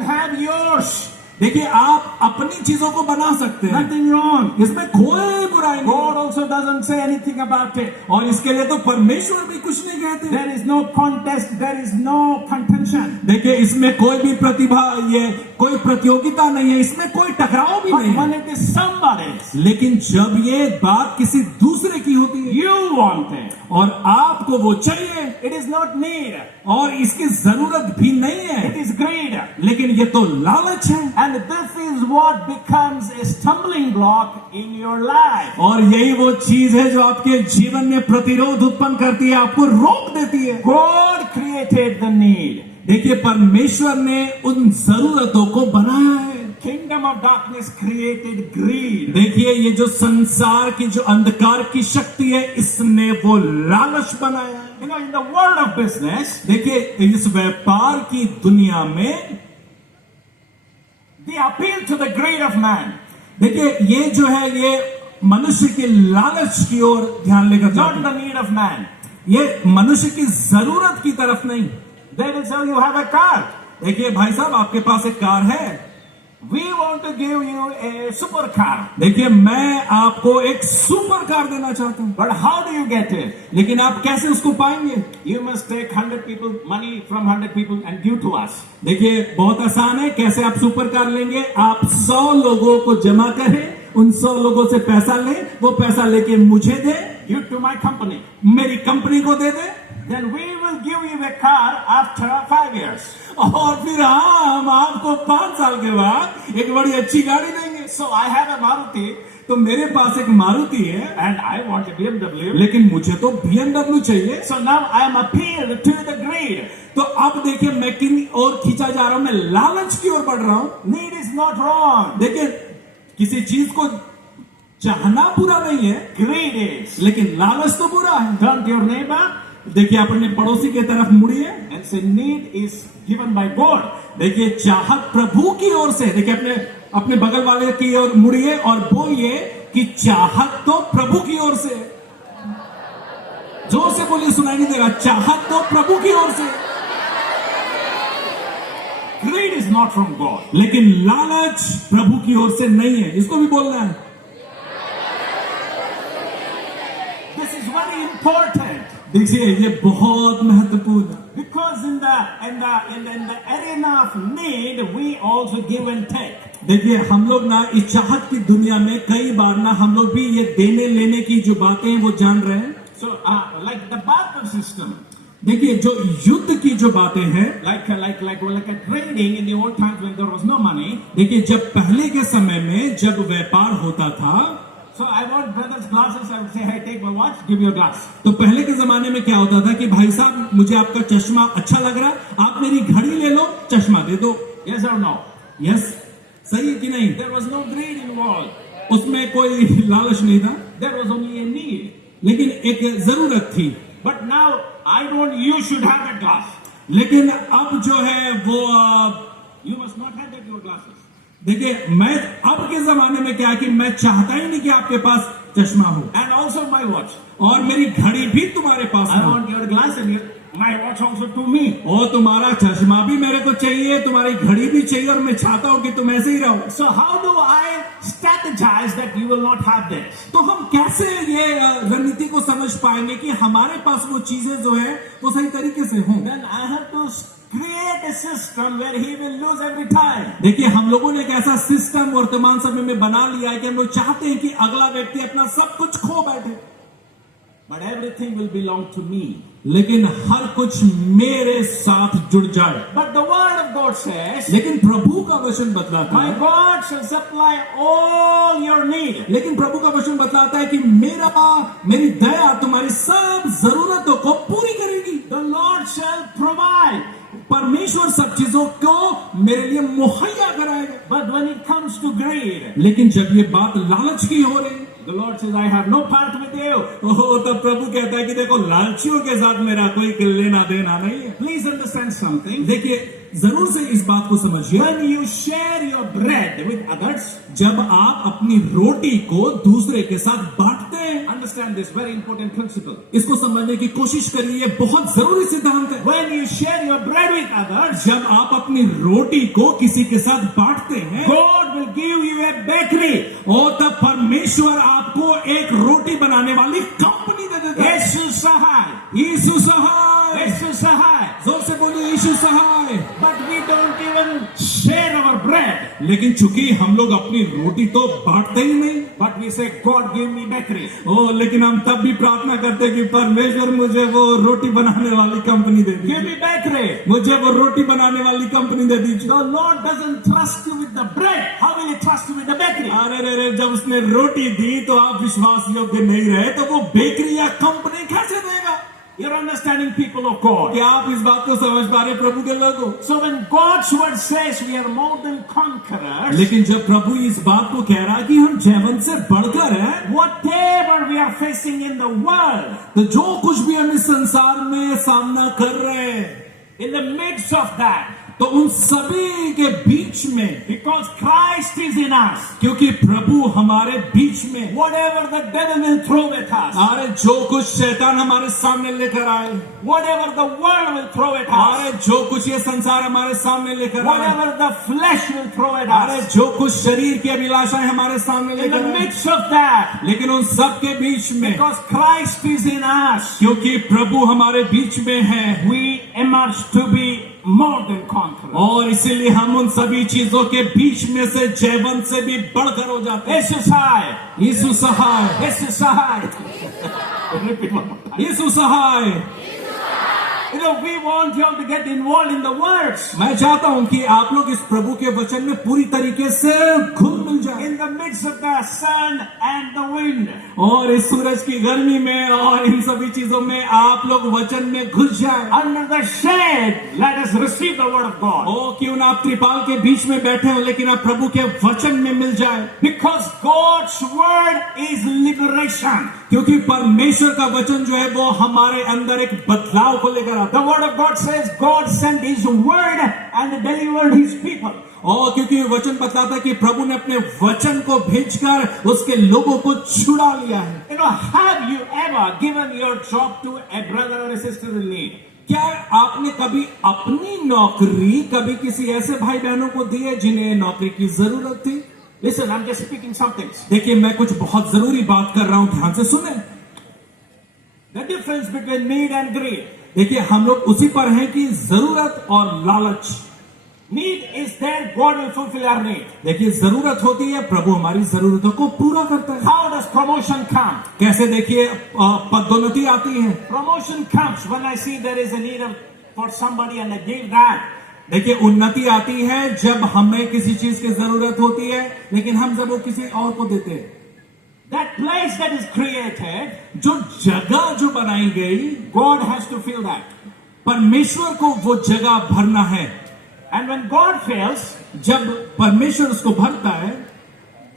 have yours. देखिए आप अपनी चीजों को बना सकते हैं, Nothing wrong. इसमें कोई बुराई नहीं। God also doesn't say anything about it. और इसके लिए तो परमेश्वर भी कुछ नहीं कहते। There is no contest. There is no contention. देखिए इसमें कोई भी प्रतिभा, ये कोई प्रतियोगिता नहीं है, इसमें कोई टकराव भी But नहीं when है। it is somebody's, लेकिन जब ये बात किसी दूसरे की होती है you want it. और आपको वो चाहिए It is not need. और इसकी जरूरत भी नहीं है, It is greed. लेकिन ये तो लालच है। And this is what becomes a stumbling block in your life. और यही वो चीज है जो आपके जीवन में प्रतिरोध उत्पन्न करती है, आपको रोक देती है। God created the need. देखिए परमेश्वर ने उन जरूरतों को बनाया है। Kingdom of darkness created greed. देखिए ये जो संसार की जो अंधकार की शक्ति है, इसने वो लालच बनाया है। You know, in the world of business, देखिए इस व्यापार की दुनिया में they appeal to the greed of man, देखिए ये जो है ये मनुष्य के लालच की ओर ध्यान लेकर not जाते the need of man. हैं। ये मनुष्य की जरूरत की तरफ नहीं। They will say, you have a car. देखिए भाई साहब आपके पास एक कार है, We want to give you a supercar. देखिए मैं आपको एक सुपर कार देना चाहता हूं, But how do you get it? लेकिन आप कैसे उसको पाएंगे? You must take 100 people, money from 100 people and give to us. देखिए बहुत आसान है, कैसे आप सुपर कार लेंगे? आप 100 लोगों को जमा करें, उन 100 लोगों से पैसा लें, वो पैसा लेके मुझे दे, Give to my company. मेरी कंपनी को दे दे, Then we will give you a car after 5 years. और फिर हम आपको 5 साल के बाद एक बड़ी अच्छी गाड़ी देंगे। So I have a Maruti तो मेरे पास एक मारुति है, and I want a BMW. लेकिन मुझे तो BMW चाहिए। So now I am appealed to the greed. तो अब देखिए मैं किन और खींचा जा रहा हूं, मैं लालच की ओर बढ़ रहा हूं। Need is not wrong. देखिए किसी चीज को चाहना बुरा नहीं है, Greed is. लेकिन लालच तो बुरा है। Turn to your neighbor देखिए अपने पड़ोसी की तरफ मुड़िए, and say, need is given by God. देखिए चाहत प्रभु की ओर से, देखिए अपने अपने बगल वाले की ओर मुड़िए और बोलिए कि चाहत तो प्रभु की ओर से। जोर से बोलिए, सुनाई नहीं देगा। चाहत तो प्रभु की ओर से, Greed is not from God. लेकिन लालच प्रभु की ओर से नहीं है। इसको भी बोलना है। This is very important. देखिए ये बहुत महत्वपूर्ण है, Because in the arena of need, we also give and take. देखिए हम लोग ना इस चाहत की दुनिया में कई बार ना हम लोग भी ये देने लेने की जो बातें हैं वो जान रहे हैं। So, like the barter system, देखिए जो युद्ध की जो बातें हैं, like a trading in the old times when there was no money. देखिए जब पहले के समय में जब व्यापार होता था, So I want brother's glasses. I would say, hey, take my watch, give you a glass. तो पहले के जमाने में क्या होता था कि भाई साहब मुझे आपका चश्मा अच्छा लग रहा है, आप मेरी घड़ी ले लो, चश्मा दे दो। Yes or no? यस, सही है कि नहीं? There was no greed involved. उसमें कोई लालच नहीं था, There was only a need. लेकिन एक जरूरत थी। But now I don't. You should have a glass. लेकिन अब जो है वो You must not have that your glasses. देखिए मैं अब के जमाने में क्या है कि मैं चाहता ही नहीं कि आपके पास चश्मा हो, And also my watch. और मेरी घड़ी भी तुम्हारे पास I हो, want your glass and my watch also to me. और तुम्हारा चश्मा भी मेरे को चाहिए, तुम्हारी घड़ी भी चाहिए, और मैं चाहता हूं कि तुम ऐसे ही रहो। So how do I strategize that you will not have this? तो हम कैसे ये रणनीति को समझ पाएंगे कि हमारे पास वो चीजें जो है वो सही तरीके से हों? Then I have to create a system where he will lose every time. देखिए हम लोगों ने एक ऐसा सिस्टम वर्तमान समय में बना लिया है कि हम लोग चाहते हैं कि अगला व्यक्ति अपना सब कुछ खो बैठे, But everything will belong to me. लेकिन हर कुछ मेरे साथ जुड़ जाए। But the word of God says, लेकिन प्रभु का वचन बतलाता my है, God shall supply all your need. लेकिन प्रभु का वचन बतलाता है कि मेरी दया तुम्हारी सब जरूरतों को पूरी करेगी। The Lord shall provide. परमेश्वर सब चीजों को मेरे लिए मुहैया कराएगा। But when it comes to greed, लेकिन जब ये बात लालच की हो रही, the Lord says, I have no part with you. तब प्रभु कहता है कि देखो लालचियों के साथ मेरा कोई लेना देना नहीं है। Please understand something. देखिए जरूर से इस बात को समझिए, When you share your bread with others, जब आप अपनी रोटी को दूसरे के साथ बांटते हैं, understand this very important principle. इसको समझने की कोशिश करिए, ये बहुत जरूरी सिद्धांत है। When you share your bread with others, जब आप अपनी रोटी को किसी के साथ बांटते हैं, God will give you a bakery. और तब परमेश्वर आपको एक रोटी बनाने वाली कंपनी दे देता है। यीशु सहाय, यीशु सहाय, यीशु सहाय. जोर से बोलिए यीशु सहाय। But we don't even share our bread. लेकिन चूंकि हम लोग अपनी रोटी तो बांटते ही नहीं, But we say, God give me bakery. लेकिन हम तब भी प्रार्थना करते हैं कि परमेश्वर मुझे वो रोटी बनाने वाली कंपनी दे Give दीजिए, me bakery. मुझे वो रोटी बनाने वाली कंपनी दे दीजिए। The Lord doesn't trust you with the bread. How will He trust you with the bakery? अरे रे रे, जब उसने रोटी दी तो आप विश्वास योग्य नहीं रहे, तो वो बेकरी या कंपनी कैसे देगा? You're understanding, people of God. क्या आप इस बात को समझ पा रहे प्रभु के लोगों? So when God's word says we are more than conquerors, लेकिन जब प्रभु इस बात को कह रहा है कि हम जयवंत से बढ़कर हैं, whatever we are facing in the world, तो जो कुछ भी हम इस संसार में सामना कर रहे हैं, in the midst of that, तो उन सभी के बीच में, because Christ is in us, क्योंकि प्रभु हमारे बीच में, whatever the devil will throw at us, अरे जो कुछ शैतान हमारे सामने लेकर आए, whatever the world will throw at us, अरे जो कुछ ये संसार हमारे सामने लेकर आए, whatever the flesh will throw at अरे us, जो कुछ शरीर की अभिलाषाएं हमारे सामने in the लेकर आए, midst of that, लेकिन उन सब के बीच में, because Christ is in us, क्योंकि प्रभु हमारे बीच में है, we emerge to be more than conquerors. और इसीलिए हम उन सभी चीजों के बीच में से जयवंत से भी बढ़कर हो जाते हैं। यीशु सहाय, यीशु सहाय, यीशु सहाय. Repeat one more time. Yeshu Sahay. You know, we want you all to get involved in the words. मैं चाहता हूं कि आप लोग इस प्रभु के वचन में पूरी तरीके से घुल मिल जाए, In the midst of the sun and the wind. और इस सूरज की गर्मी में और इन सभी चीजों में आप लोग वचन में घुस जाए। Under the shade, let us receive the word of God. क्यों ना आप त्रिपाल के बीच में बैठे हो, लेकिन आप प्रभु के वचन में मिल जाए, Because God's word is liberation. क्योंकि परमेश्वर का वचन जो है वो हमारे अंदर एक बदलाव को लेकर आता The word of God says God sent His word and delivered His people. है। और क्योंकि वचन बताता है कि प्रभु ने अपने वचन को भेजकर उसके लोगों को छुड़ा लिया है। You know, have you ever given your job to a brother or a sister in need? क्या आपने कभी अपनी नौकरी कभी किसी ऐसे भाई बहनों को दी है जिन्हें नौकरी की जरूरत थी? Listen, I'm just speaking some things. देखिए, मैं कुछ बहुत जरूरी बात कर रहा हूं, ध्यान से सुने। The difference between need and greed. देखिए, हम लोग उसी पर हैं कि जरूरत और लालच। Need is there, God will fulfill our need. देखिए, जरूरत होती है, प्रभु हमारी जरूरतों को पूरा करता है। How does promotion come? कैसे? देखिए, पदोन्नति आती है। Promotion comes when I see there is a need for somebody and I give that. देखिए, उन्नति आती है जब हमें किसी चीज की जरूरत होती है, लेकिन हम जब वो किसी और को देते हैं। That place that is created, जो जगह जो बनाई गई, God has to fill that. परमेश्वर को वो जगह भरना है। And when God fills, जब परमेश्वर उसको भरता है,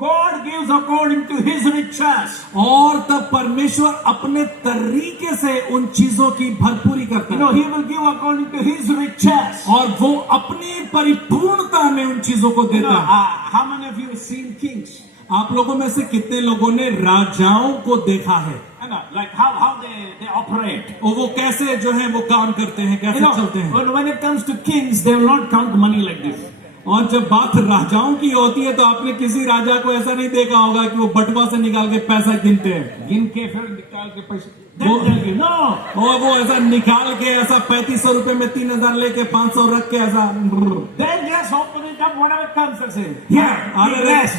God gives according to His riches. और तब परमेश्वर अपने तरीके से उन चीजों की भरपूरी करता You know, है, He will give according to His riches. और वो अपनी परिपूर्णता में उन चीजों को You know, देता है। how many of you have seen kings? आप लोगों में से कितने लोगों ने राजाओं को देखा है? You know, like how they operate. और वो कैसे जो है वो काम करते हैं, You कैसे know, चलते हैं। when it comes to kings, they will not count money like this. और जब बात राजाओं की होती है तो आपने किसी राजा को ऐसा नहीं देखा होगा कि वो बटुआ से निकाल के पैसा गिनते हैं। गिन के फिर निकाल के पैसे वो- नो, और वो ऐसा निकाल के ऐसा 3500 रुपए में 3000 लेके 500 रख के ऐसा। then just open it up, whatever comes and say, here, अरे rest.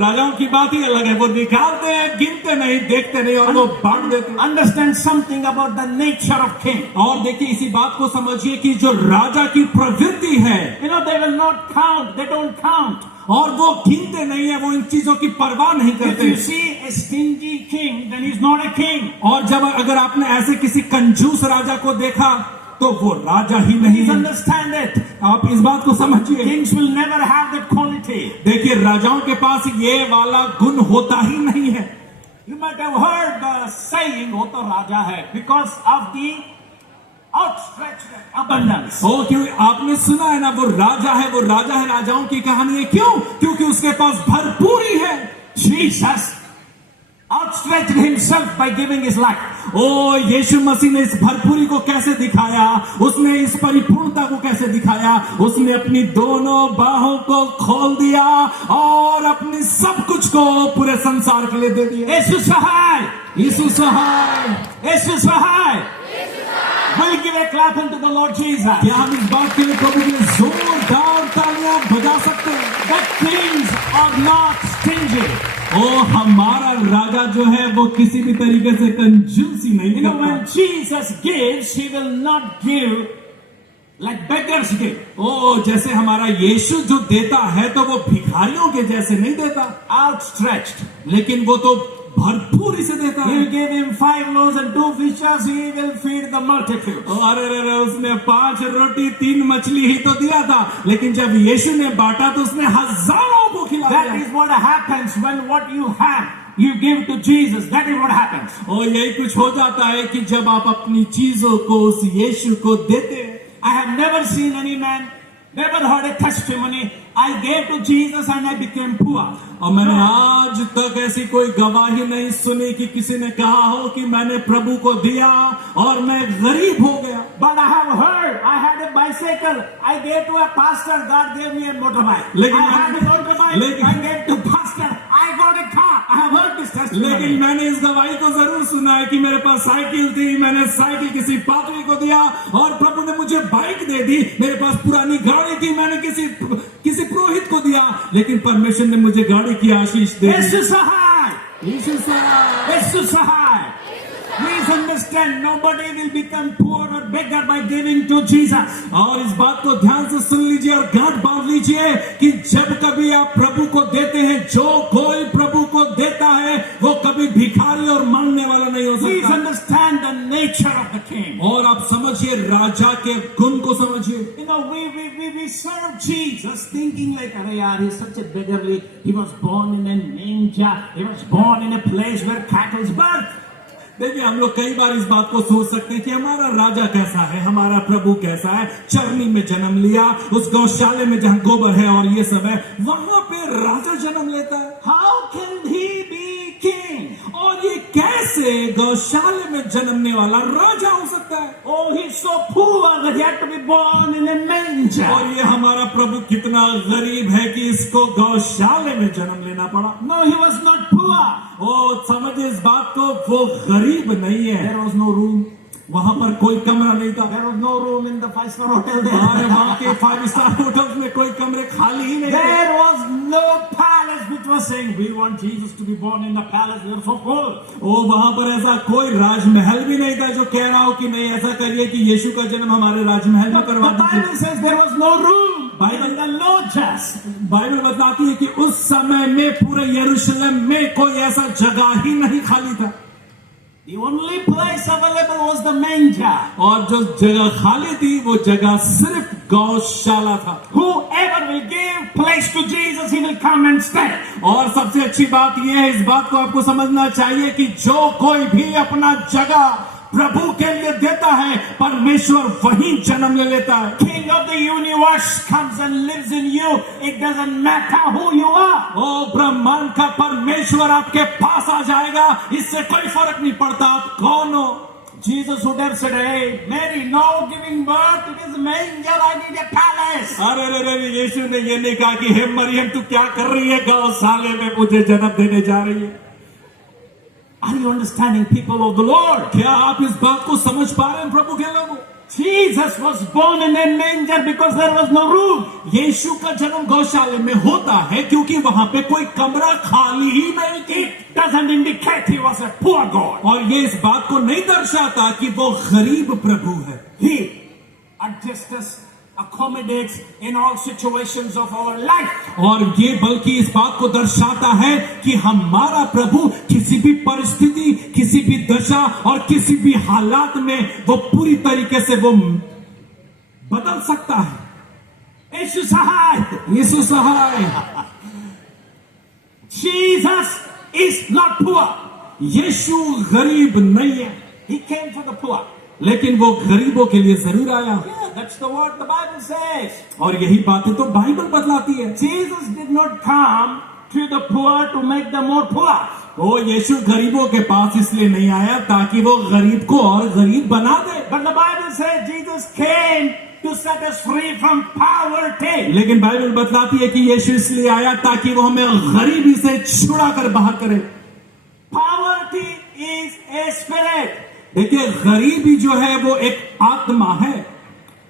राजाओं की बात ही अलग है, वो निकालते हैं, गिनते नहीं, देखते नहीं, और वो बांट देते हैं। Understand something about the nature of king. और देखिए, इसी बात को समझिए कि जो राजा की प्रवृत्ति है, You know, they will not count. They don't count. और वो गिनते नहीं है, वो इन चीजों की परवाह नहीं If करते। you see a stingy king, then he's not a king. और जब अगर आपने ऐसे किसी कंजूस राजा को देखा तो वो राजा ही नहीं Please है। understand it. आप इस बात को समझिए। Kings will never have that quality. देखिए, राजाओं के पास ये वाला गुण होता ही नहीं है। You might have heard the saying, "वो तो राजा है," because of the outstretched abundance. ओ, क्यों? आपने सुना है ना, वो राजा है, वो राजा है, राजाओं की कहानी है। क्यों? क्योंकि उसके पास भरपूरी है। Jesus, outstretched outstretched himself by giving his life. ओ यीशु मसीह ने इस भरपूरी को कैसे दिखाया, उसने इस परिपूर्णता को कैसे दिखाया, उसने अपनी दोनों बाहों को खोल दिया और अपनी सब कुछ को पूरे संसार के लिए दे दिया। यीशु सहाय, यीशु सहाय, यीशु सहाय। We'll give a clap unto the Lord Jesus. क्या हम इस बात के लिए प्रभु के लिए जोरदार तालियां बजा सकते हैं? That kings are not stingy. ओ हमारा राजा जो है वो किसी भी तरीके से कंजूसी नहीं You know, करता। when Jesus gives, he will not give like beggars give. ओ जैसे हमारा यीशु जो देता है तो वो भिखारियों के जैसे नहीं देता, Outstretched. लेकिन वो तो भरपूरी से देता है। You gave him 5 loaves and 2 fishes, he will feed the multitude. अरे उसने 5 रोटी 3 मछली ही तो दिया था, लेकिन जब यीशु ने बांटा तो उसने हजारों को खिला That दिया। is what happens when what you have, you give to Jesus. That is what happens. और यही कुछ हो जाता है कि जब आप अपनी चीजों को उस यीशु को देते हैं। I have never seen any man, never heard a testimony, I gave to Jesus and I became poor. और मैंने आज तक ऐसी कोई गवाही नहीं सुनी कि किसी ने कहा हो कि मैंने प्रभु को दिया और मैं गरीब हो गया। But I have heard, I had a bicycle, I gave to a pastor, God gave me a motorbike. लेकिन I had a motorbike, I gave to pastor, I got a car. I have heard this testimony. लेकिन मैंने इस गवाही को जरूर सुना है कि मेरे पास साइकिल थी, मैंने साइकिल किसी पादरी को दिया और प्रभु ने मुझे बाइक दे दी। मेरे पास पुरानी गाड़ी थी, मैंने किसी पुरोहित को दिया, लेकिन परमेश्वर ने मुझे गाड़ी की आशीष दे दी। यीशु सहाय, यीशु सहाय, यीशु सहाय। Please understand, nobody will become poor or beggar by giving to Jesus. और इस बात को ध्यान से सुन लीजिए और गांठ बांध लीजिए कि जब कभी आप प्रभु को देते हैं, जो कोई प्रभु को देता है वो कभी भिखारी और मांगने वाला नहीं हो Please सकता। understand the nature of the king. और आप समझिए राजा के गुण को समझिए। You know, we serve Jesus thinking like, "Arey yaar, he's such a beggarly. He was born in a manger. He was born in a place where cattle's birth." देखिए हम लोग कई बार इस बात को सोच सकते हैं कि हमारा राजा कैसा है, हमारा प्रभु कैसा है। चरनी में जन्म लिया, उस गौशाले में जहां गोबर है और ये सब है, वहां पे राजा जन्म लेता है। How can he be king? और ये कैसे गौशाले में जन्मने वाला राजा हो सकता है? Oh, he's so poor that he had to be born in a manger. और ये हमारा प्रभु कितना गरीब है कि इसको गौशाले में जन्म लेना पड़ा। No, he was not poor. ओ समझिए इस बात को, वो गरीब नहीं है। There was no room. वहां पर कोई कमरा नहीं था। There was no room in the 5-star hotel there. अरे वहां के 5 स्टार होटल्स में कोई कमरे खाली ही नहीं थे। There was no palace which was saying, "We want Jesus to be born in the palace. We are so poor." ओ वहां पर ऐसा कोई राजमहल भी नहीं था जो कह रहा हो कि नहीं ऐसा करिए कि यीशु का जन्म हमारे राजमहल में The करवा दीजिए। Bible says there was no room. Bible the lodges. Bible बताती है कि उस समय में पूरे यरूशलेम में कोई ऐसा जगह ही नहीं खाली था। The only place available was the manger. और जो जगह खाली थी वो जगह सिर्फ गौशाला था। Whoever will give place to Jesus, he will come and stay. और सबसे अच्छी बात यह है, इस बात को आपको समझना चाहिए कि जो कोई भी अपना जगह प्रभु के लिए देता है, परमेश्वर वहीं जन्म ले लेता है। King of the universe comes and lives in you. It doesn't matter who you are. ओ ब्रह्मांड का परमेश्वर आपके पास आ जाएगा, इससे कोई फर्क नहीं पड़ता आप कौन हो। Jesus would have said, "Hey, Mary, no giving birth. It is manger. I need a palace." अरे यीशु ने ये नहीं कहा कि हे मरियम तू क्या कर रही है गौशाले में, मुझे जन्म देने जा रही है। Are you understanding, people of the Lord? क्या आप इस बात को समझ पा रहे हैं प्रभु के लोगों? Jesus was born in a manger because there was no room. यीशु का जन्म गौशाले में होता है क्योंकि वहां पे कोई कमरा खाली ही नहीं थी। It doesn't indicate he was a poor God. और ये इस बात को नहीं दर्शाता कि वो गरीब प्रभु है। He adjusts us, accommodates in all situations of our life. और ये बल्कि इस बात को दर्शाता है कि हमारा प्रभु किसी भी परिस्थिति, किसी भी दशा और किसी भी हालात में वो पूरी तरीके से वो बदल सकता है। यीशु सहाय। यीशु सहाय। Jesus is not poor. यीशु गरीब नहीं है, He came for the poor. लेकिन वो गरीबों के लिए जरूर आया। Yeah, that's the word the Bible says. और यही बातें तो बाइबल बतलाती है। Jesus did not come to the poor to make them more poor. वो यीशु गरीबों के पास इसलिए नहीं आया ताकि वो गरीब को और गरीब बना दे, But the Bible says Jesus came to set us free from poverty. लेकिन बाइबल बतलाती है कि यीशु इसलिए आया ताकि वो हमें गरीबी से छुड़ा कर बाहर करे। Poverty is a spirit. देखिए गरीबी जो है वो एक आत्मा है,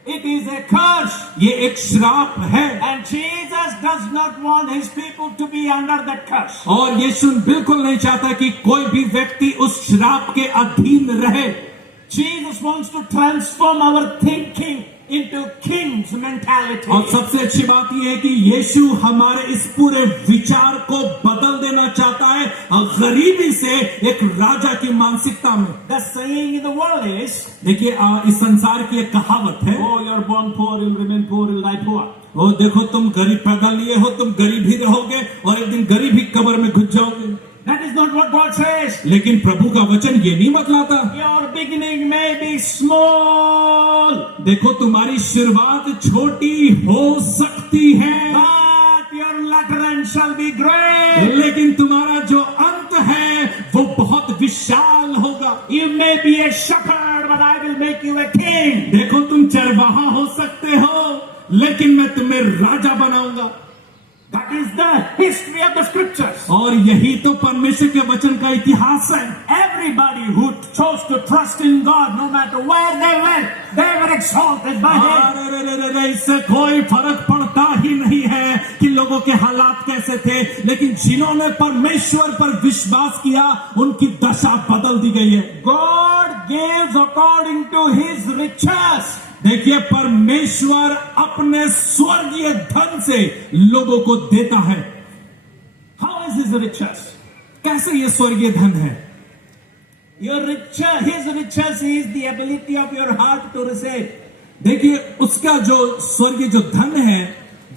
It is a curse. ये एक श्राप है, And Jesus does not want his people to be under that curse. और यीशु बिल्कुल नहीं चाहता कि कोई भी व्यक्ति उस श्राप के अधीन रहे। Jesus wants to transform our thinking into king's mentality. और सबसे अच्छी बात यह है कि यीशु हमारे इस पूरे विचार को बदल देना चाहता है गरीबी से एक राजा की मानसिकता में। The saying in the world is, देखिए इस संसार की एक कहावत है, oh, you're born poor, you'll remain poor, you'll die poor. वो देखो तुम गरीब पैदा लिए हो, तुम गरीब ही रहोगे और एक दिन गरीब ही कब्र में घुस जाओगे। That is not what God says. लेकिन प्रभु का वचन ये नहीं बतलाता। Your beginning may be small, देखो तुम्हारी शुरुआत छोटी हो सकती है, but your latter end shall be great. लेकिन तुम्हारा जो अंत है वो बहुत विशाल होगा। You may be a shepherd, but I will make you a king. देखो तुम चरवाहा हो सकते हो, लेकिन मैं तुम्हें राजा बनाऊंगा। That is the history of the scriptures. और यही तो परमेश्वर के वचन का इतिहास है। Everybody who chose to trust in God, no matter where they went, they were exalted by Him. अरे इससे कोई फर्क पड़ता ही नहीं है कि लोगों के हालात कैसे थे, लेकिन जिन्होंने परमेश्वर पर विश्वास किया उनकी दशा बदल दी गई है। God gives according to His riches. देखिए परमेश्वर अपने स्वर्गीय धन से लोगों को देता है। How is His riches? कैसे ये स्वर्गीय धन है? Your riches, His riches is the ability of your heart to receive. देखिए उसका जो स्वर्गीय जो धन है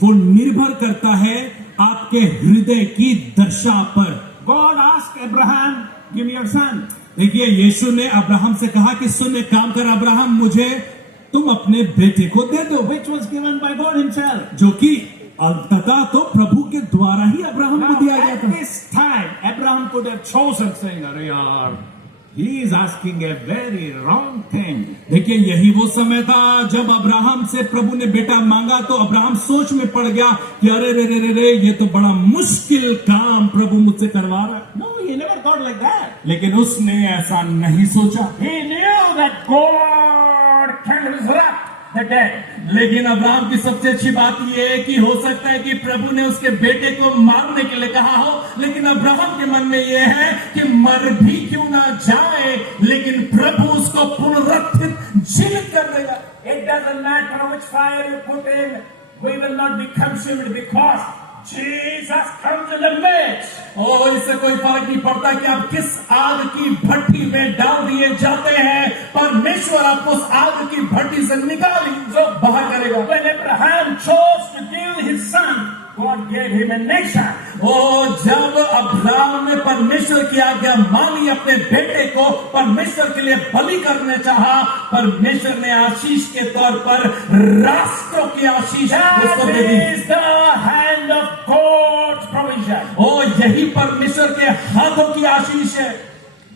वो निर्भर करता है आपके हृदय की दशा पर। God asked Abraham, give me your son. देखिए यीशु ने अब्राहम से कहा कि सुन एक काम कर अब्राहम, मुझे तुम अपने बेटे को दे दो, Which was given by God Himself. जो कि अंततः तो प्रभु के द्वारा ही अब्राहम को Now, दिया गया at था। this time, Abraham could have chosen saying, "Arey yaar, he is asking a very wrong thing." देखिए यही वो समय था जब अब्राहम से प्रभु ने बेटा मांगा तो अब्राहम सोच में पड़ गया कि अरे रे रे रे रे ये तो बड़ा मुश्किल काम प्रभु मुझसे करवा रहा है। No, he never thought like that. लेकिन उसने ऐसा नहीं सोचा। He knew that God can resurrect the dead. लेकिन अब्राहम की सबसे अच्छी बात यह है कि हो सकता है कि प्रभु ने उसके बेटे को मारने के लिए कहा हो, लेकिन अब्राहम के मन में यह है कि मर भी क्यों ना जाए, लेकिन प्रभु उसको पुनरुत्थित जीवित कर देगा। It doesn't matter which fire you put in, we will not be consumed because Jesus comes in the midst. और इससे कोई फर्क नहीं पड़ता कि आप किस आग की भट्टी में डाल दिए जाते हैं, परमेश्वर आपको उस आग की भट्टी से निकाल जो बाहर करेगा। When Abraham chose to kill his son, God gave him a nation. और जब अब्राहम ने परमेश्वर की आज्ञा मानी, अपने बेटे को परमेश्वर के लिए बलि करने चाहा, परमेश्वर ने आशीष के तौर पर राष्ट्रों की आशीष उसको दे दी। That is the hand of God's provision. और यही परमेश्वर के हाथों की आशीष है।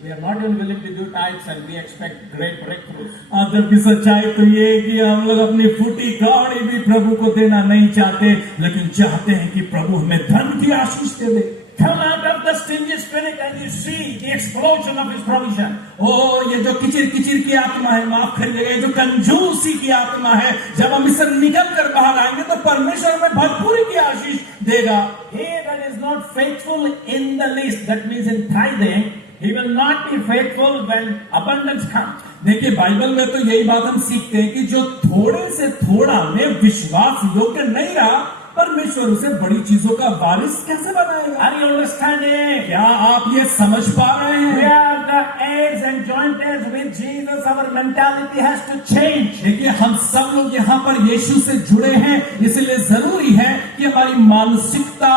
We are not even willing to do tithes and we expect great breakthroughs. अंदर की सच्चाई तो ये है कि हम लोग अपनी फूटी कौड़ी भी प्रभु को देना नहीं चाहते, लेकिन चाहते हैं कि प्रभु हमें धन की आशीष दे दे। Come out of the stingy spirit and you see the explosion of His provision. और ये जो किचिर किचिर की आत्मा है, माफ करिएगा, ये जो कंजूसी की आत्मा है, जब हम इससे निकल कर बाहर आएंगे तो परमेश्वर हमें भरपूरी की आशीष देगा। He that is not faithful in the least, that means in tithing, he will not be faithful when abundance comes. देखिए बाइबल में तो यही बात हम सीखते हैं कि जो थोड़े से थोड़ा में विश्वास योग्य नहीं रहा, परमेश्वर उसे बड़ी चीजों का वारिस कैसे बनाएगा? Are you understanding? क्या आप ये समझ पा रहे We हैं? are the heirs and joint heirs with Jesus. Our mentality has to change. देखिए हम सब लोग यहाँ पर यीशु से जुड़े हैं, इसलिए जरूरी है कि हमारी मानसिकता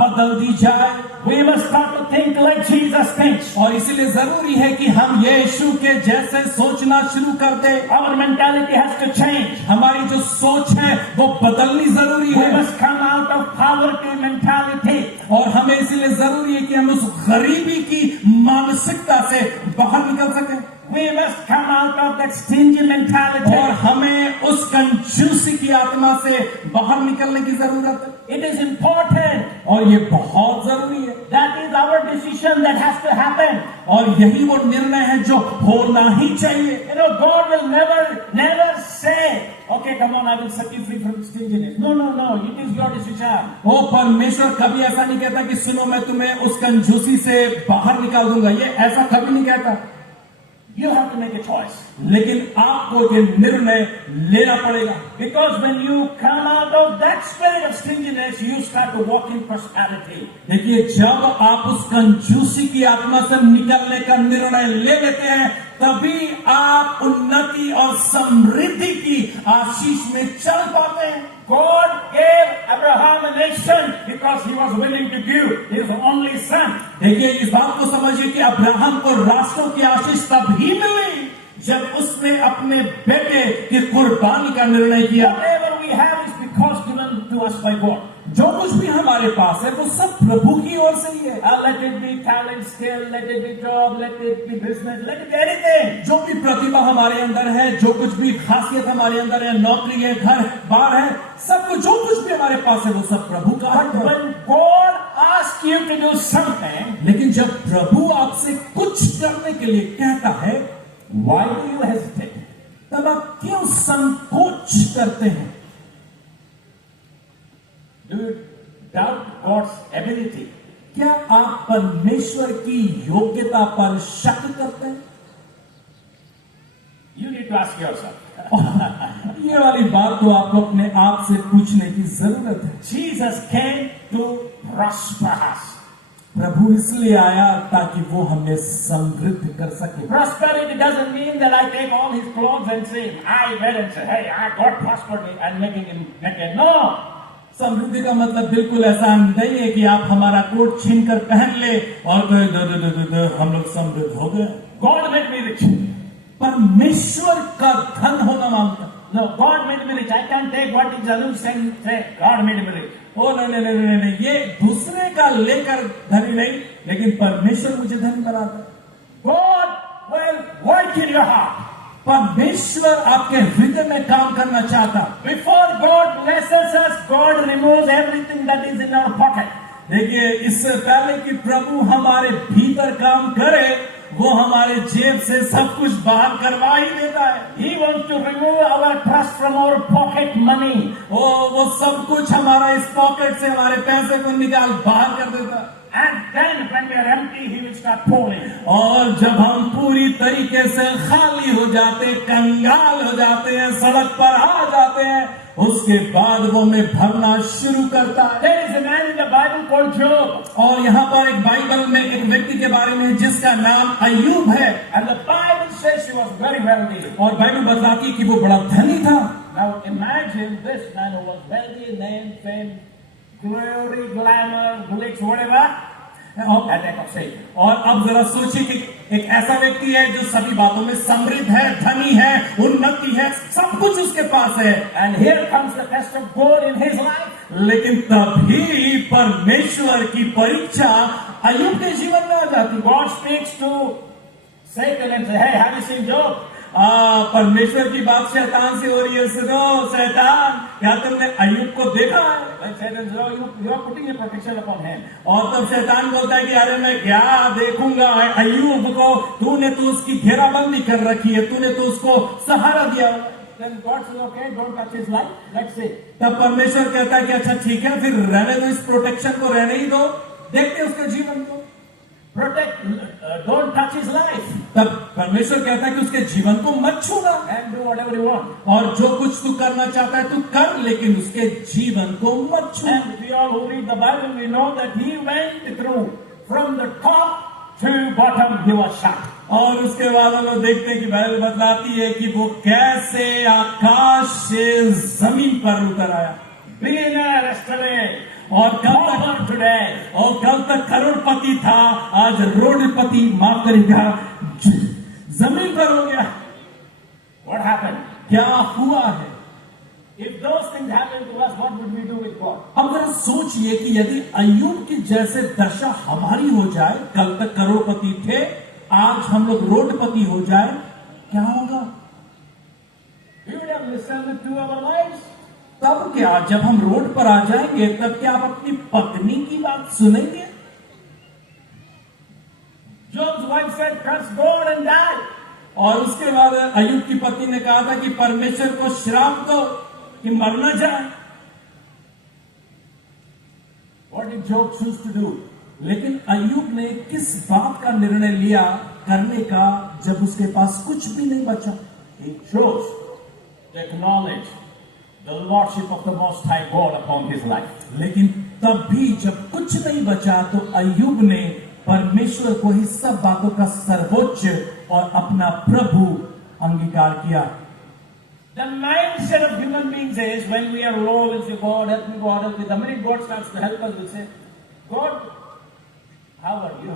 बदल दी जाए। We must start to think like Jesus thinks. और इसीलिए जरूरी है कि हम यीशु के जैसे सोचना शुरू कर दें। Our mentality has to change. हमारी जो सोच है वो बदलनी जरूरी We है। must come out of poverty mentality. और हमें इसीलिए जरूरी है कि हम उस गरीबी की मानसिकता से बाहर निकल सकें We must come out of that stingy mentality. और हमें उस कंजूसी की आत्मा से बाहर निकलने की जरूरत है It is important. और ये बहुत जरूरी है That is our decision that has to happen. और यही वो निर्णय है जो होना ही चाहिए You know, God will never say, okay, come on, I will set you free from stinginess. No, it is your decision. ओ परमेश्वर कभी ऐसा नहीं कहता कि सुनो मैं तुम्हें उस कंजूसी से बाहर निकाल दूंगा ये ऐसा कभी नहीं कहता You have to make a choice. लेकिन आपको ये निर्णय लेना पड़ेगा Because when you come out of that spirit of stinginess, you start to walk in prosperity. देखिए जब आप उस कंजूसी की आत्मा से निकलने का निर्णय ले लेते हैं तभी आप उन्नति और समृद्धि की आशीष में चल पाते हैं God gave Abraham a nation because he was willing to give his only son. देखिए इस बात को समझिए कि अब्राहम को राष्ट्रों की आशीष तभी मिली जब उसने अपने बेटे की कुर्बानी का निर्णय किया Whatever we have is because given to us by God. जो कुछ भी हमारे पास है वो सब प्रभु की ओर से ही है Let it be talent, skill, let it be job, let it be business, let it be anything. जो भी प्रतिभा हमारे अंदर है जो कुछ भी खासियत हमारे अंदर है नौकरी है घर बार है सब कुछ जो कुछ भी हमारे पास है वो सब प्रभु का But when God asks you to do something, लेकिन जब प्रभु आपसे कुछ करने के लिए कहता है why do you hesitate? तब आप क्यों संकोच करते हैं Do you doubt God's ability? क्या आप परमेश्वर की योग्यता पर शक करते हैं You need to ask yourself. ये वाली बात तो आपको अपने आप से पूछने की जरूरत है Jesus came to prosper us. प्रभु इसलिए आया ताकि वो हमें समृद्ध कर सके Prosperity doesn't mean that I take all his clothes and say, I wear and say, hey, God prospered me and making him naked. No. समृद्धि का मतलब बिल्कुल ऐसा नहीं है कि आप हमारा कोट छीन कर पहन ले और हम लोग समृद्ध हो गए God made me rich. परमेश्वर का धन होना मांगता No, God made me rich. I can't take what is Anuj saying, say, God made me rich. ओ नहीं ये दूसरे का लेकर धनी नहीं लेकिन परमेश्वर मुझे धनी बनाता God will work in your heart. परमेश्वर आपके हृदय में काम करना चाहता Before God blesses us, God removes everything that is in our pocket. देखिए इससे पहले कि प्रभु हमारे भीतर काम करे वो हमारे जेब से सब कुछ बाहर करवा ही देता है He wants to remove our trust from our pocket money. वो सब कुछ हमारा इस पॉकेट से हमारे पैसे को निकाल बाहर कर देता है And then when we are empty, He will start pouring. और जब हम पूरी तरीके से खाली हो जाते कंगाल हो जाते हैं सड़क पर आ जाते हैं उसके बाद वो में भरना शुरू करता है There is a man in the Bible called Job. और यहाँ पर एक बाइबल में एक व्यक्ति के बारे में जिसका नाम अय्यूब है And the Bible says he was very wealthy. और बाइबल बताती है कि वो बड़ा धनी था Now imagine this man who was wealthy, name, fame, glory, glamour, glitz, whatever. And that of Satan. और अब जरा सोचिए कि एक ऐसा व्यक्ति है जो सभी बातों में समृद्ध है धनी है उन्नति है सब कुछ उसके पास है And here comes the test of God in his life. लेकिन तभी परमेश्वर की परीक्षा अय्यूब के जीवन में आ जाती God speaks to Satan and says, hey, have you seen Job? परमेश्वर की बात शैतान से हो रही है सुनो शैतान क्या तुमने अय्यूब को देखा है Then Satan says, oh, you are putting your protection upon him. और तब शैतान बोलता है कि अरे मैं क्या देखूंगा अय्यूब को तूने तो उसकी घेराबंदी कर रखी है तूने तो उसको सहारा दिया Then God says, okay, don't touch his life. Let's see. तब परमेश्वर कहता है कि अच्छा ठीक है फिर रहने दो इस प्रोटेक्शन को रहने ही दो देखते उसके जीवन को Protect, don't touch his life. तब परमेश्वर कहता है कि उसके जीवन को मत छूना And do whatever you want. और जो कुछ तू करना चाहता है तू कर लेकिन उसके जीवन को मत छू And we all who read the Bible, we know that he went through from the top to bottom, he was shot. और उसके बाद हम लोग देखते हैं कि बाइबल बतलाती है कि वो कैसे आकाश से जमीन पर उतर आया Billionaire yesterday, और कल pauper तक today. और कल तक करोड़पति था आज रोडपति माफ करेगा जमीन पर हो गया What happened? क्या हुआ है If those things happen to us, what would we do with God? अब जरा सोचिए कि यदि अय्यूब की जैसे दशा हमारी हो जाए, कल तक करोड़पति थे, आज हम लोग रोडपति हो जाए, क्या होगा? We would have listened to our wives. तब क्या, जब हम रोड पर आ जाएंगे, तब क्या आप अपनी पत्नी की बात सुनेंगे? Job's wife said, curse God and die. और उसके बाद अय्यूब की पत्नी ने कहा था कि परमेश्वर को श्राप दो कि मरना जाए। What did Job choose to do? लेकिन अय्यूब ने किस बात का निर्णय लिया करने का जब उसके पास कुछ भी नहीं बचा? He chose to acknowledge the lordship of the Most High God upon his life. लेकिन तब भी जब कुछ नहीं बचा तो अय्यूब ने परमेश्वर को ही सब बातों का सर्वोच्च और अपना प्रभु अंगीकार किया। The mindset of human beings is when we are low, we'll say, God help me, God help me. The minute God starts to help us, we'll say, God, how are you?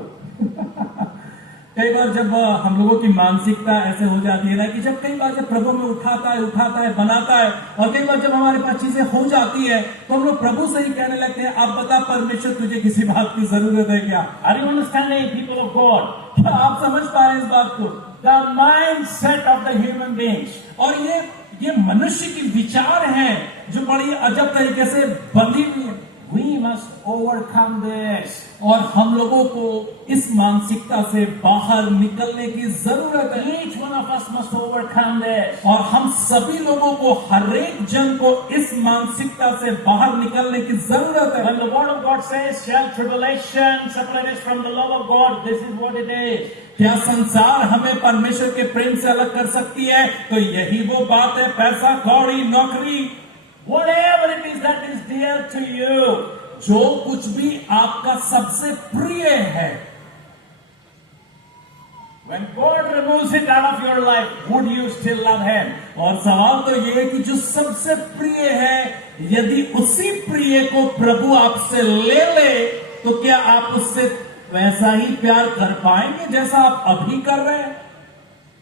कई बार जब हम लोगों की मानसिकता ऐसे हो जाती है ना कि जब कई बार जब प्रभु में उठाता है बनाता है, और कई बार जब हमारे पास चीजें हो जाती है तो हम लोग प्रभु से ही कहने लगते हैं, अब बता परमेश्वर तुझे किसी बात की जरूरत है क्या? Are you understanding, people of God? क्या आप समझ पा रहे हैं इस बात को? The mindset of the human beings. और ये मनुष्य की विचार है जो बड़ी अजब तरीके से बंधी हुई है। We must overcome this. और हम लोगों को इस मानसिकता से बाहर निकलने की जरूरत है। Each one of us must overcome this. और हम सभी लोगों को, हर एक जन को इस मानसिकता से बाहर निकलने की जरूरत है। When the word of God says, shall tribulation separate us from the love of God, this is what it is. क्या संसार हमें परमेश्वर के प्रेम से अलग कर सकती है? तो यही वो बात है, पैसा, कौड़ी, नौकरी, Whatever it is that is dear to you. जो कुछ भी आपका सबसे प्रिय है, When God removes it out of your life, would you still love Him? और सवाल तो ये है कि जो सबसे प्रिय है, यदि उसी प्रिय को प्रभु आपसे ले तो क्या आप उससे वैसा ही प्यार कर पाएंगे जैसा आप अभी कर रहे हैं?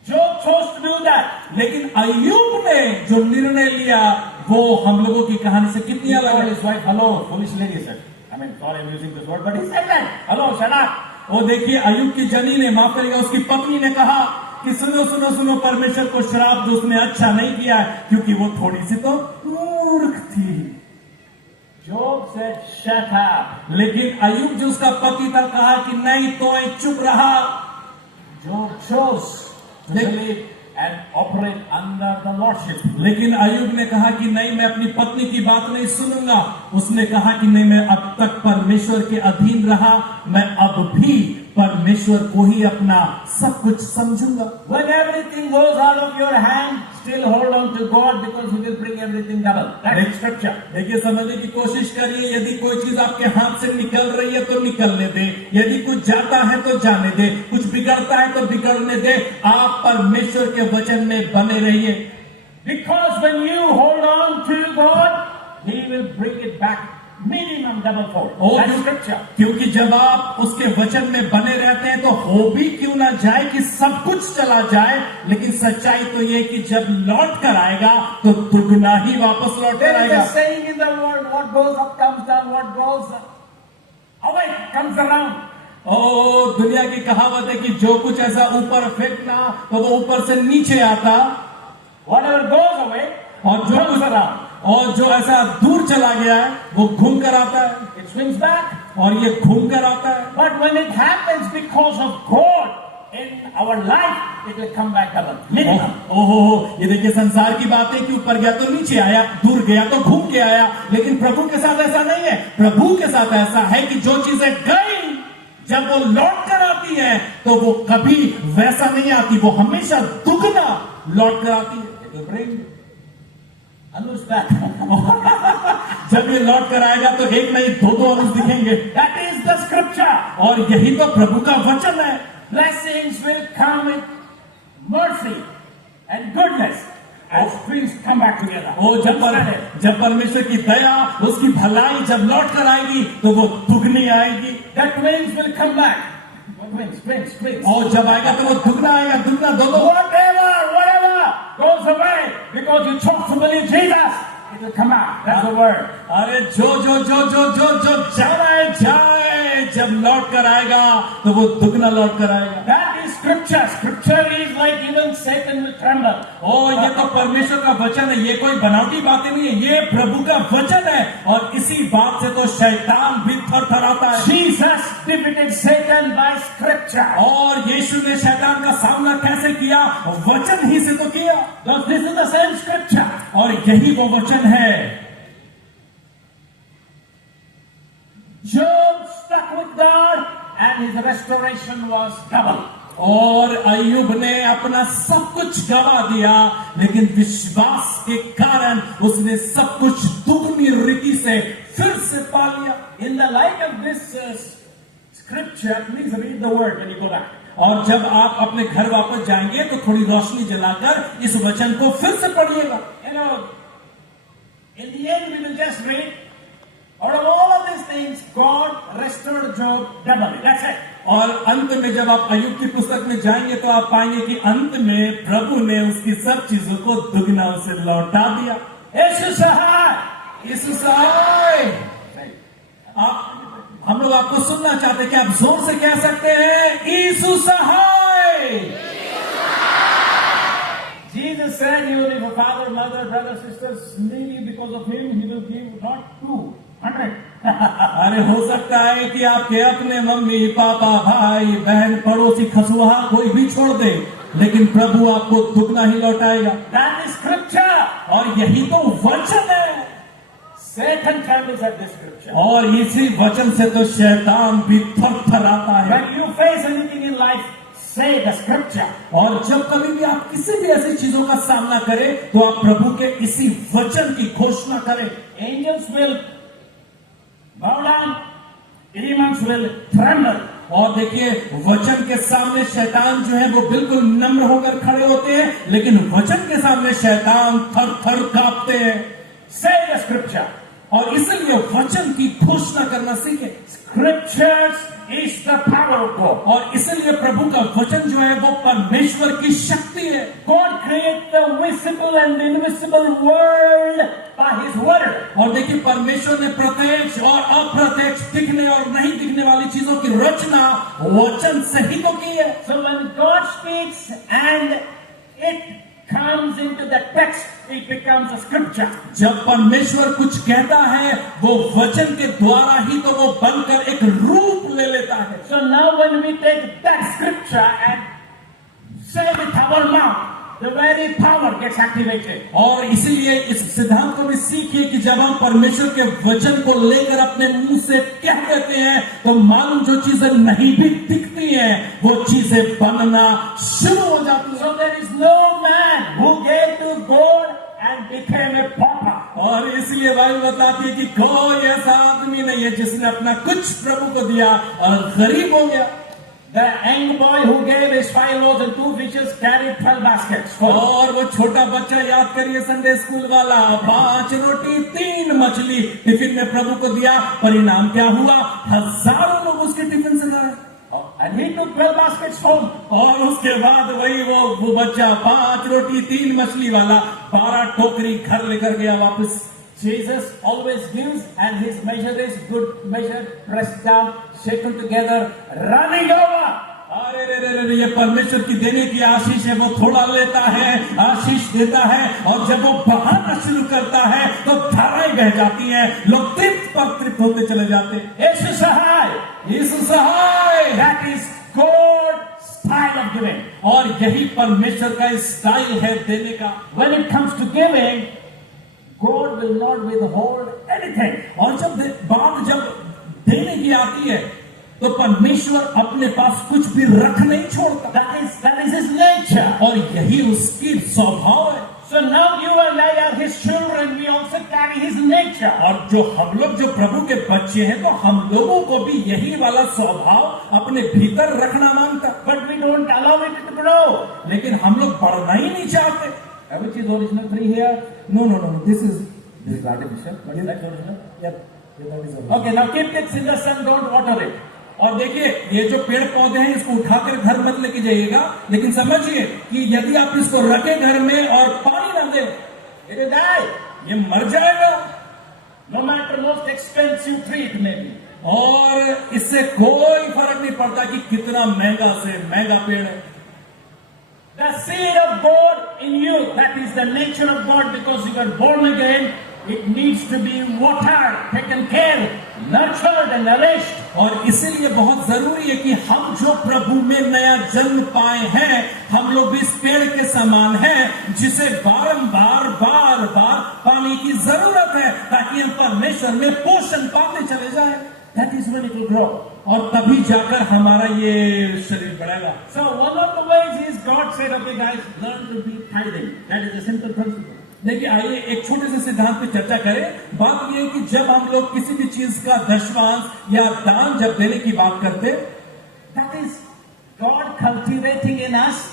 Job chose to do that. लेकिन अय्यूब ने जो निर्णय लिया वो हम लोगों की कहानी से कितनी He अलग called है। his wife, hello, foolish lady, said. I mean, sorry I'm using this word, but he said that. Hello, shut up. वो देखिए, अय्यूब की जनी ने, माफ करेगा, उसकी पत्नी ने कहा कि सुनो सुनो सुनो, परमेश्वर को श्राप दो, उसने अच्छा नहीं किया है, क्योंकि वो थोड़ी सी तो मूर्ख थी। Job said, shut up. लेकिन अय्यूब जो उसका पति था कहा कि नहीं, तो चुप रहा। Job chose to live and operate under the lordship. लेकिन अय्यूब ने कहा कि नहीं, मैं अपनी पत्नी की बात नहीं सुनूंगा। उसने कहा कि नहीं, मैं अब तक परमेश्वर के अधीन रहा, मैं अब भी परमेश्वर को ही अपना सब कुछ समझूंगा। When everything goes out of your hand, still hold on to God because He will bring everything double. That is scripture. देखिए, समझने की कोशिश करिए, यदि कोई चीज आपके हाथ से निकल रही है तो निकलने दे, यदि कुछ जाता है तो जाने दे, कुछ बिगड़ता है तो बिगड़ने दे, आप परमेश्वर के वचन में बने रहिए। Because when you hold on to God, He will bring it back minimum double fold. That is scripture. क्योंकि जब आप उसके वचन में बने रहते हैं तो हो भी क्यों ना जाए कि सब कुछ चला जाए, लेकिन सच्चाई तो ये कि जब लौट कर आएगा तो दुगना ही वापस लौट कर There is आएगा। a saying in the world, what goes up comes down, what goes away comes around. ओ, दुनिया की कहावत है कि जो कुछ ऐसा ऊपर फेंकना तो वो ऊपर से नीचे आता, Whatever goes away, और जो comes around. और जो ऐसा दूर चला गया है वो घूम कर आता है, It swings back. और ये घूम कर आता है। But when it happens because of God in our life, it will come back double. Minimum. ओहो, ये देखिए, संसार की बात है कि ऊपर गया तो नीचे आया, दूर गया तो घूम के आया, लेकिन प्रभु के साथ ऐसा नहीं है। प्रभु के साथ ऐसा है कि जो चीजें गई, जब वो लौट कर आती है तो वो कभी वैसा नहीं आती, वो हमेशा दुगना लौट कर आती है। It will bring Anush back. जब ये लौट कर आएगा तो एक नहीं दो अनुज दिखेंगे। That is the scripture. और यही तो प्रभु का वचन है। Blessings will come with mercy and goodness as twins come back together. वो जब परमेश्वर की दया, उसकी भलाई जब लौट कर आएगी तो वो दुगनी आएगी। The twins will come back. Twins. और जब आएगा तो वो दुगना आएगा, दुगना दो। Whatever goes away because you chose to believe Jesus, it will come out. That's the word. अरे जो जाए जब लौट कर आएगा तो वो दुगना लौट कर आएगा। That is scripture. Scripture is like even Satan will tremble. ओ ये तो परमेश्वर का वचन है, ये कोई बनावटी बातें नहीं है, ये प्रभु का वचन है और इसी बात से तो शैतान भी थरथराता है। Jesus defeated Satan by scripture. और यीशु ने शैतान का सामना कैसे किया? वचन ही से तो किया। Because this is the same scripture. और यही वो वचन है। Job stuck with God and his restoration was double. और अय्यूब ने अपना सब कुछ गवा दिया, लेकिन विश्वास के कारण उसने सब कुछ दुगनी रीति से फिर से पा लिया। In the light of this scripture, please read the word when you go back. और जब आप अपने घर वापस जाएंगे तो थोड़ी रोशनी जलाकर इस वचन को फिर से पढ़िएगा। You know, in the end we will just read, out of all of these things, God restored Job doubly. That's it. और अंत में जब आप अय्यूब की पुस्तक में जाएंगे तो आप पाएंगे कि अंत में प्रभु ने उसकी सब चीजों को दुगना उसे लौटा दिया। यीशु सहाय, यीशु सहाय। आप हम लोग आपको सुनना चाहते हैं कि आप जोर से कह सकते हैं यीशु सहाय। Jesus said, "You will leave a father, mother, brother, sisters, need you because of him. He will give not 200." अरे हो सकता है कि आपके अपने मम्मी पापा भाई बहन पड़ोसी खसुहा कोई भी छोड़ दे, लेकिन प्रभु आपको दुगना ही लौटाएगा। That is scripture. और यही तो वचन है। Satan trembles at this scripture. और इसी वचन से तो शैतान भी थरथराता है। When you face anything in life, say the scripture. और जब कभी भी आप किसी भी ऐसी चीजों का सामना करें तो आप प्रभु के इसी वचन की घोषणा करें। Angels will bow down, demons will tremble. और देखिए वचन के सामने शैतान जो है वो बिल्कुल नम्र होकर खड़े होते हैं, लेकिन वचन के सामने शैतान थर थर कांपते हैं। Say the scripture. और इसलिए वचन की घोषणा करना सीखें। Scriptures is the power of God. और इसलिए प्रभु का वचन जो है वो परमेश्वर की शक्ति है। God created the visible and invisible world by His word. और देखिए परमेश्वर ने प्रत्यक्ष और अप्रत्यक्ष दिखने और नहीं दिखने वाली चीजों की रचना वचन से ही तो की है। So when God speaks and it comes into the text, it becomes a scripture. जब परमेश्वर कुछ कहता है वो वचन के द्वारा ही तो वो बनकर एक रूप ले लेता है। So now when we take that scripture and say with our mouth, the very power gets activated. और इसीलिए इस सिद्धांत को भी सीखिए कि जब हम परमेश्वर के वचन को लेकर अपने मुंह से कह देते हैं तो मालूम जो चीजें नहीं भी दिखती हैं वो चीजें बनना शुरू हो जाती हैं। So there is no man who gave to God and became a pauper. और इसलिए बाइबल बताती है कि कोई ऐसा आदमी नहीं है जिसने अपना कुछ प्रभु को दिया और गरीब हो गया। The young boy who gave his 5 loaves and 2 fishes carried 12 baskets. और वो छोटा बच्चा याद करिए संडे स्कूल वाला 5 रोटी 3 मछली टिफिन में प्रभु को दिया, परिणाम क्या हुआ? हजारों लोग उसके टिफिन से खाए। And he took 12 baskets home. और उसके बाद वही वो बच्चा 5 रोटी 3 मछली वाला 12 टोकरी घर लेकर गया वापस। Jesus always gives, and his measure is good measure, pressed down, shaken together, running over. अरे रे रे रे ये परमेश्वर की देने की आशीष है, वो थोड़ा लेता है, आशीष देता है और जब वो बहाना शुरू करता है तो धाराएं बह जाती हैं, लोग तृप्त पर तृप्त होते चले जाते हैं। यीशु सहाय, यीशु सहाय। that is God's style of giving. और यही परमेश्वर का स्टाइल है देने का। When it comes to giving, God will not withhold anything. और बात जब देने की आती है तो परमेश्वर अपने पास कुछ भी रख नहीं छोड़ता। That is his nature. और यही उसकी स्वभाव है। So now you and I are his children, we also carry his nature. और जो हम लोग जो प्रभु के बच्चे हैं तो हम लोगों को भी यही वाला स्वभाव अपने भीतर रखना मांगता, But we don't allow it to grow. लेकिन हम लोग बढ़ना ही नहीं चाहते। Which is original tree here? No, this is artificial. But that's original. yeah, that is all. Okay, now keep it in the sun, don't water it. और देखिए ये जो पेड़ पौधे हैं इसको उठाकर घर मत लेके जाइएगा, लेकिन समझिए कि यदि आप इसको रखें घर में और पानी ना दें, It will die. ये मर जाएगा, no matter most expensive tree it may be. और इससे कोई फर्क नहीं पड़ता कि कितना महंगा से महंगा पेड़ है। The seed of God in you, that is the nature of God, because you are born again, it needs to be watered, taken care, nurtured and nourished. और इसीलिए बहुत जरूरी है कि हम जो प्रभु में नया जन्म पाए हैं, हम लोग भी इस पेड़ के समान हैं, जिसे बारंबार बार बार पानी की जरूरत है, ताकि हम परमेश्वर में पोषण पाते चले जाएं। That is when it will grow. और तभी जाकर हमारा ये शरीर बढ़ेगा। So one of the ways is God said, okay guys, learn to be tithing. That is a simple principle. देखिए, आइए एक छोटे से सिद्धांत पे चर्चा करें। बात यह है कि जब हम लोग किसी भी चीज का दशमांश या दान जब देने की बात करते, that is God cultivating in us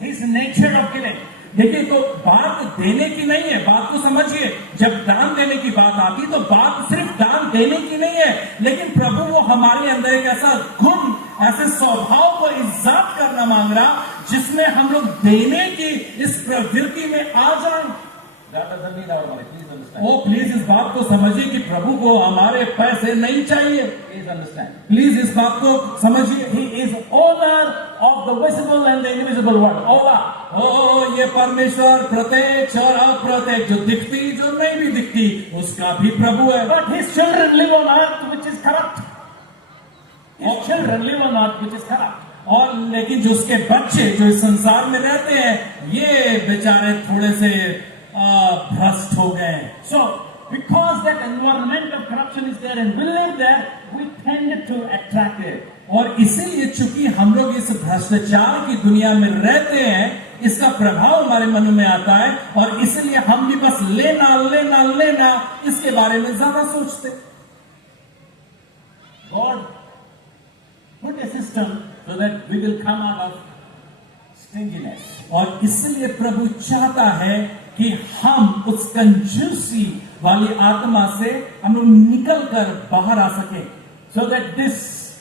His nature of giving. देखिए, तो बात देने की नहीं है, बात को समझिए। जब दान देने की बात आती तो बात सिर्फ दान देने की नहीं है, लेकिन प्रभु वो हमारे अंदर एक ऐसा गुण, ऐसे स्वभाव को इज्जत करना मांग रहा, जिसमें हम लोग देने की इस प्रवृत्ति में आ जाएं। ओ प्लीज इस बात को समझिए कि प्रभु को हमारे पैसे नहीं चाहिए। Please understand. प्लीज इस बात को समझिए। He is owner of the visible and the invisible world. Owner. ओ ये परमेश्वर प्रत्यक्ष और अप्रत्यक्ष, जो दिखती जो नहीं भी दिखती, उसका भी प्रभु है। But his children live on earth which is corrupt. His children live on earth which is corrupt. और लेकिन जो उसके बच्चे जो इस संसार में रहते हैं, ये बेचारे थोड़े से भ्रष्ट हो गए। So, because that environment of corruption is there and we live there, we tend to attract it. और इसीलिए चूंकि हम लोग इस भ्रष्टाचार की दुनिया में रहते हैं, इसका प्रभाव हमारे मन में आता है, और इसलिए हम भी बस लेना लेना लेना इसके बारे में ज्यादा सोचते। God put a system so that we will come out of stinginess. और इसलिए प्रभु चाहता है कि हम उस कंजूसी वाली आत्मा से हम लोग निकल कर बाहर आ सके, So that this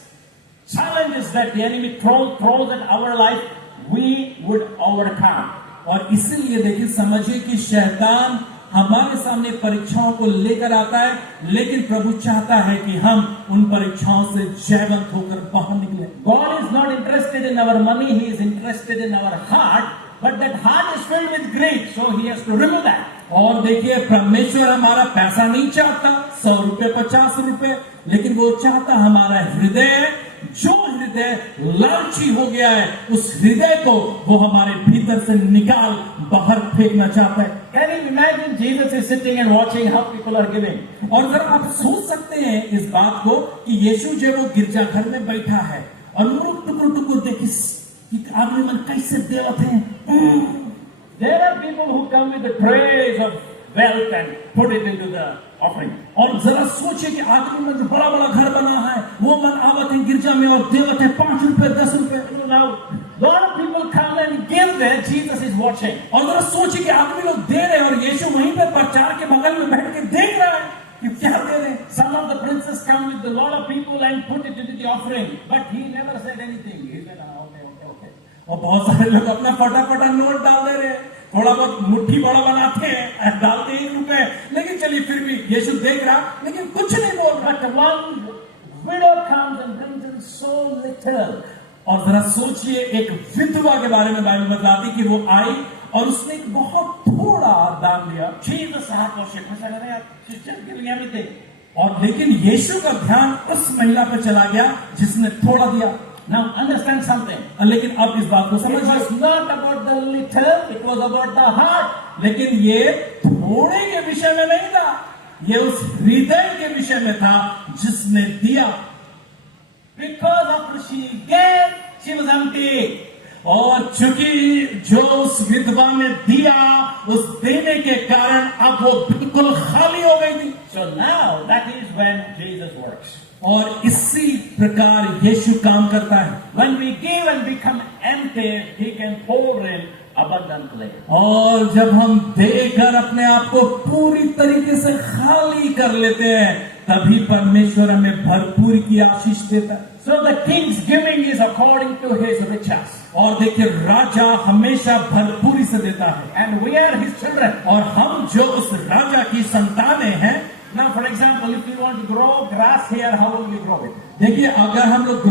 challenges that the enemy throws at our life, we would overcome. और इसीलिए देखिए, समझिए कि शैतान हमारे सामने परीक्षाओं को लेकर आता है, लेकिन प्रभु चाहता है कि हम उन परीक्षाओं से जयवंत होकर बाहर निकले। God is not interested in our money, He is interested in our heart, but that heart is filled with greed, so He has to remove that. और देखिए, परमेश्वर हमारा पैसा नहीं चाहता, 100 रुपए 50 रुपए, लेकिन वो चाहता हमारा हृदय, जो हृदय लालची हो गया है, उस हृदय को वो हमारे भीतर से निकाल बाहर फेंकना चाहता है। Can you imagine Jesus is sitting and watching how people are giving? और जरा आप सोच सकते हैं इस बात को कि यीशु जब वो गिरजाघर में बैठा है और मुरुक टुकुर टुकुर देखिए कि आदमी मन कैसे देवत हैं। There are people who come with the praise of wealth and put it into the offering. और जरा सोचिए कि आदमी में जो बड़ा बड़ा घर बना है, वो मन आवत है गिरजा में और देवत है 5 रुपए 10 रुपए। Now, lot of people come and give there, Jesus is watching. और जरा सोचिए कि आदमी लोग दे रहे हैं और यीशु वहीं पर प्रचार के बगल में बैठ के देख रहा है कि क्या दे रहे हैं। Some of the princes come with a lot of people and put it into the offering, but he never said anything. He said, okay. और बहुत सारे लोग अपना फटाफटा नोट डाल दे रहे हैं, थोड़ा बहुत मुट्ठी बड़ा बनाते हैं, डालते 1 रुपए, लेकिन चलिए फिर भी यीशु देख रहा, लेकिन कुछ नहीं बोल रहा। But one widow comes and brings in so little. और जरा सोचिए, एक विधवा के बारे में बाइबल बताती कि वो आई और उसने एक बहुत थोड़ा दान दिया। Jesus heart was shaken. He said, she's just giving everything. और लेकिन यीशु का ध्यान उस महिला पर चला गया जिसने थोड़ा दिया। Now understand something. लेकिन अब इस बात को It समझिए, was not about the little, it was about the heart. लेकिन ये थोड़े के विषय में नहीं था, ये उस हृदय के विषय में था जिसने दिया। Because after she gave, she was empty. और चूंकि जो उस विधवा ने दिया, उस देने के कारण अब वो बिल्कुल खाली हो गई थी। So now that is when Jesus works. और इसी प्रकार यीशु काम करता है। When we give and become empty, He can pour in abundantly. और जब हम देकर अपने आप को पूरी तरीके से खाली कर लेते हैं, तभी परमेश्वर हमें भरपूर की आशीष देता है। So the king's giving is according to his riches. और देखिए, राजा हमेशा भरपूरी से देता है, And we are his children. और हम जो उस राजा की संतानें हैं। Now, for example, if you want to grow grass here, how will you grow it? देखिए, अगर हम लोग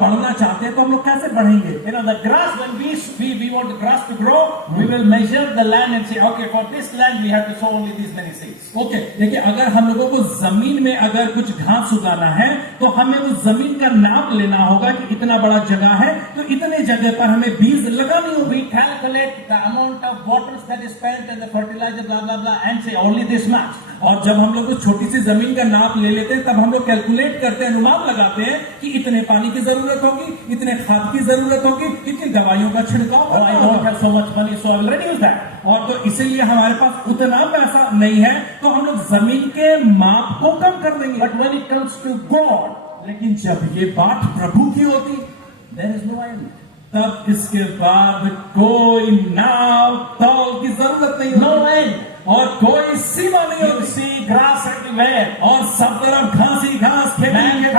बढ़ना चाहते हैं तो हम लोग कैसे बढ़ेंगे? You know, the grass, when we want the grass to grow, we will measure the land and say, okay, for this land we have to sow only these many seeds. Okay, देखिए, अगर हम लोगों को जमीन में अगर कुछ घास उगाना है तो हमें उस जमीन का नाप लेना होगा कि इतना बड़ा जगह है तो इतने जगह पर हमें बीज लगानी होगी। We calculate the amount of waters that is spent and the fertilizer, blah blah blah, and say only this much. और जब हम लोग छोटी सी जमीन का नाप ले लेते हैं तब हम लोग कैलकुलेट करते हैं, अनुमान लगाते हैं कि इतने पानी की जरूरत होगी, इतने खाद की जरूरत होगी, इतनी दवाइयों का छिड़काव Oh, I don't have so much money, so I will reduce that. और तो इसीलिए हमारे पास उतना पैसा नहीं है तो हम लोग जमीन के माप को कम कर देंगे। But when it comes to God, लेकिन जब ये बात प्रभु की होती there is no end. तब इसके बाद कोई नाव तौल की जरूरत नहीं No होती end. और कोई सीमा नहीं You होती see grass everywhere. और सब तरफ घास ही घास Man खेती।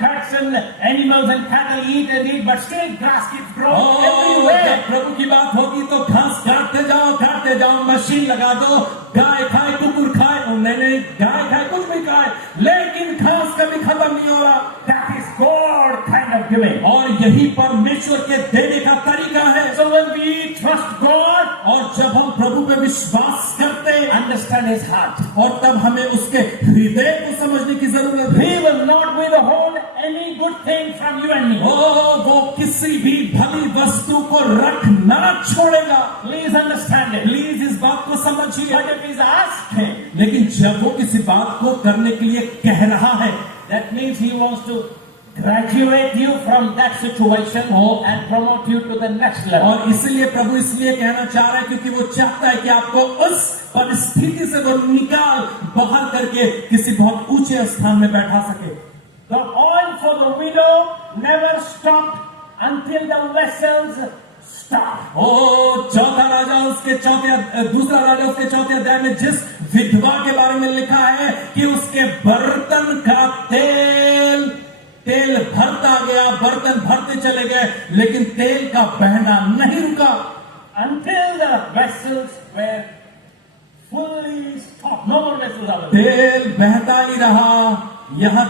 cuts and animals and cattle eat and eat, but still grass keeps growing और everywhere. जब प्रभु की बात होगी तो घास काटते जाओ, मशीन लगा दो, गाय खाए कुकुर खाए, नहीं गाय खाए कुछ भी खाए, लेकिन घास कभी खत्म नहीं हो रहा। That is God kind of giving. और यही परमेश्वर के देने का तरीका है। So when we trust God, और जब हम प्रभु पे विश्वास करते हैं, understand His heart, और तब हमें उसके हृदय को समझने की जरूरत है। He will not withhold any good thing from you and me. वो किसी भी भली वस्तु को रखना छोड़ेगा। Please understand it. प्लीज इस बात को समझिए। But if He's asking, लेकिन जब वो किसी बात को करने के लिए कह रहा है, that means He wants to graduate you from that situation and promote you to the next level. और इसलिए प्रभु इसलिए कहना चाह रहा है क्योंकि वो चाहता है कि आपको उस परिस्थिति से वो निकाल बाहर करके किसी बहुत ऊंचे स्थान में बैठा सके। The oil for the widow never stopped until the vessels stopped. दूसरा राजा उसके चौथे अध्याय में जिस विधवा के बारे में लिखा है कि उसके बर्तन का तेल भरता गया, बर्तन भरते चले गए, लेकिन तेल का बहना नहीं रुका। Until the vessels were fully stopped. No more vessels are there. तेल बहता ही रहा यहां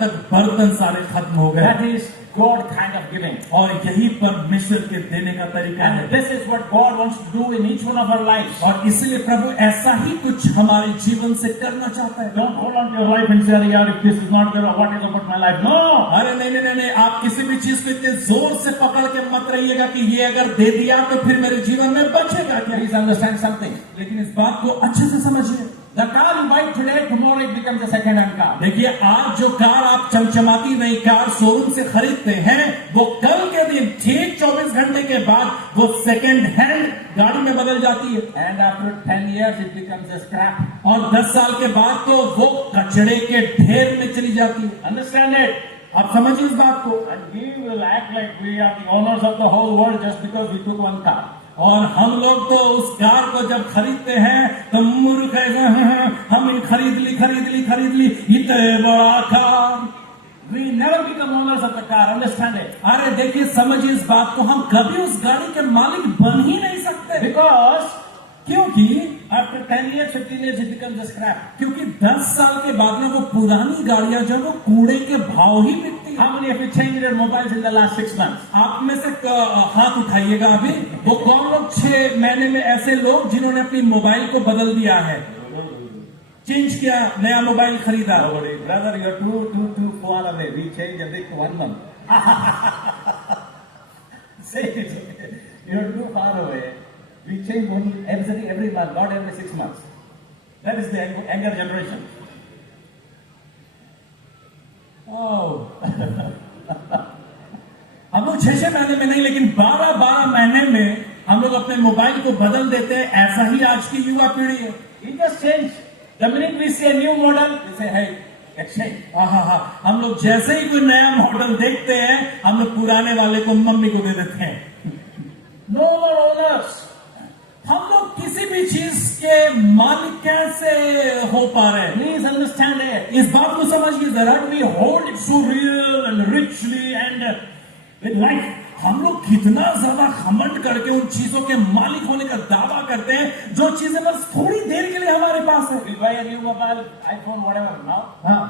तक बर्तन सारे खत्म हो गए। That is God kind of giving. और यही परमेश्वर के देने का तरीका है। And this is what God wants to do in each one of our lives. और इसलिए प्रभु ऐसा ही कुछ हमारे जीवन से करना चाहता है। Don't hold on to your life and say, "यार, if this is not good, what is about my life?" No. अरे नहीं, आप किसी भी चीज को इतने जोर से पकड़ के मत रहिएगा कि ये अगर दे दिया तो फिर मेरे जीवन में बचेगा क्या। Please understand something. लेकिन इस बात को अच्छे से समझिए। The car you buy today, tomorrow it becomes a second-hand car. देखिए, आज जो कार आप चमचमाती नई कार शोरूम से खरीदते हैं वो कल के दिन ठीक 24 घंटे के बाद वो सेकंड हैंड गाड़ी में बदल जाती है। And after 10 years it becomes a scrap. और 10 साल के बाद तो वो कचड़े के ढेर में चली जाती है। Understand it? आप समझिए इस बात को। And we will act like we are the owners of the whole world just because we took one car. और हम लोग तो उस कार को जब खरीदते हैं तो मूर्ख हम खरीद ली इतने बड़ा car. We never become owners of the car. Understand it? अरे देखिए, समझिए इस बात को, हम कभी उस गाड़ी के मालिक बन ही नहीं सकते। Because क्योंकि after 10 years, 15 years, it becomes a scrap. क्योंकि 10 साल के बाद में वो पुरानी गाड़ियां जो वो कूड़े के भाव ही बिकती है। How many of you changed your mobiles in the last 6 months? आप में से हाथ उठाइएगा अभी, वो कौन लोग 6 महीने में ऐसे लोग जिन्होंने अपनी मोबाइल को बदल दिया है, चेंज किया, नया मोबाइल खरीदा। Brother, you're too far away. We change every 1 month. Say it. You're too far away. We change only every month, not every 6 months. That is the younger generation. हम लोग 6 महीने में नहीं, लेकिन 12 महीने में हम लोग अपने मोबाइल को बदल देते हैं। ऐसा ही आज की युवा पीढ़ी है। We just change. The minute we see a new model, we say, "Hey, exchange." हम लोग जैसे ही कोई नया मॉडल देखते हैं हम लोग पुराने वाले को मम्मी को दे देते हैं। No more owners. हम लोग किसी भी चीज इसके मालिक कैसे हो पा रहे हैं? Please understand it. इस बात को समझिए जरा। We hold it so real and richly and with life. हम लोग कितना ज्यादा घमंड करके उन चीजों के मालिक होने का दावा करते हैं जो चीजें बस थोड़ी देर के लिए हमारे पास है। We buy a new mobile, iPhone, whatever now. हाँ,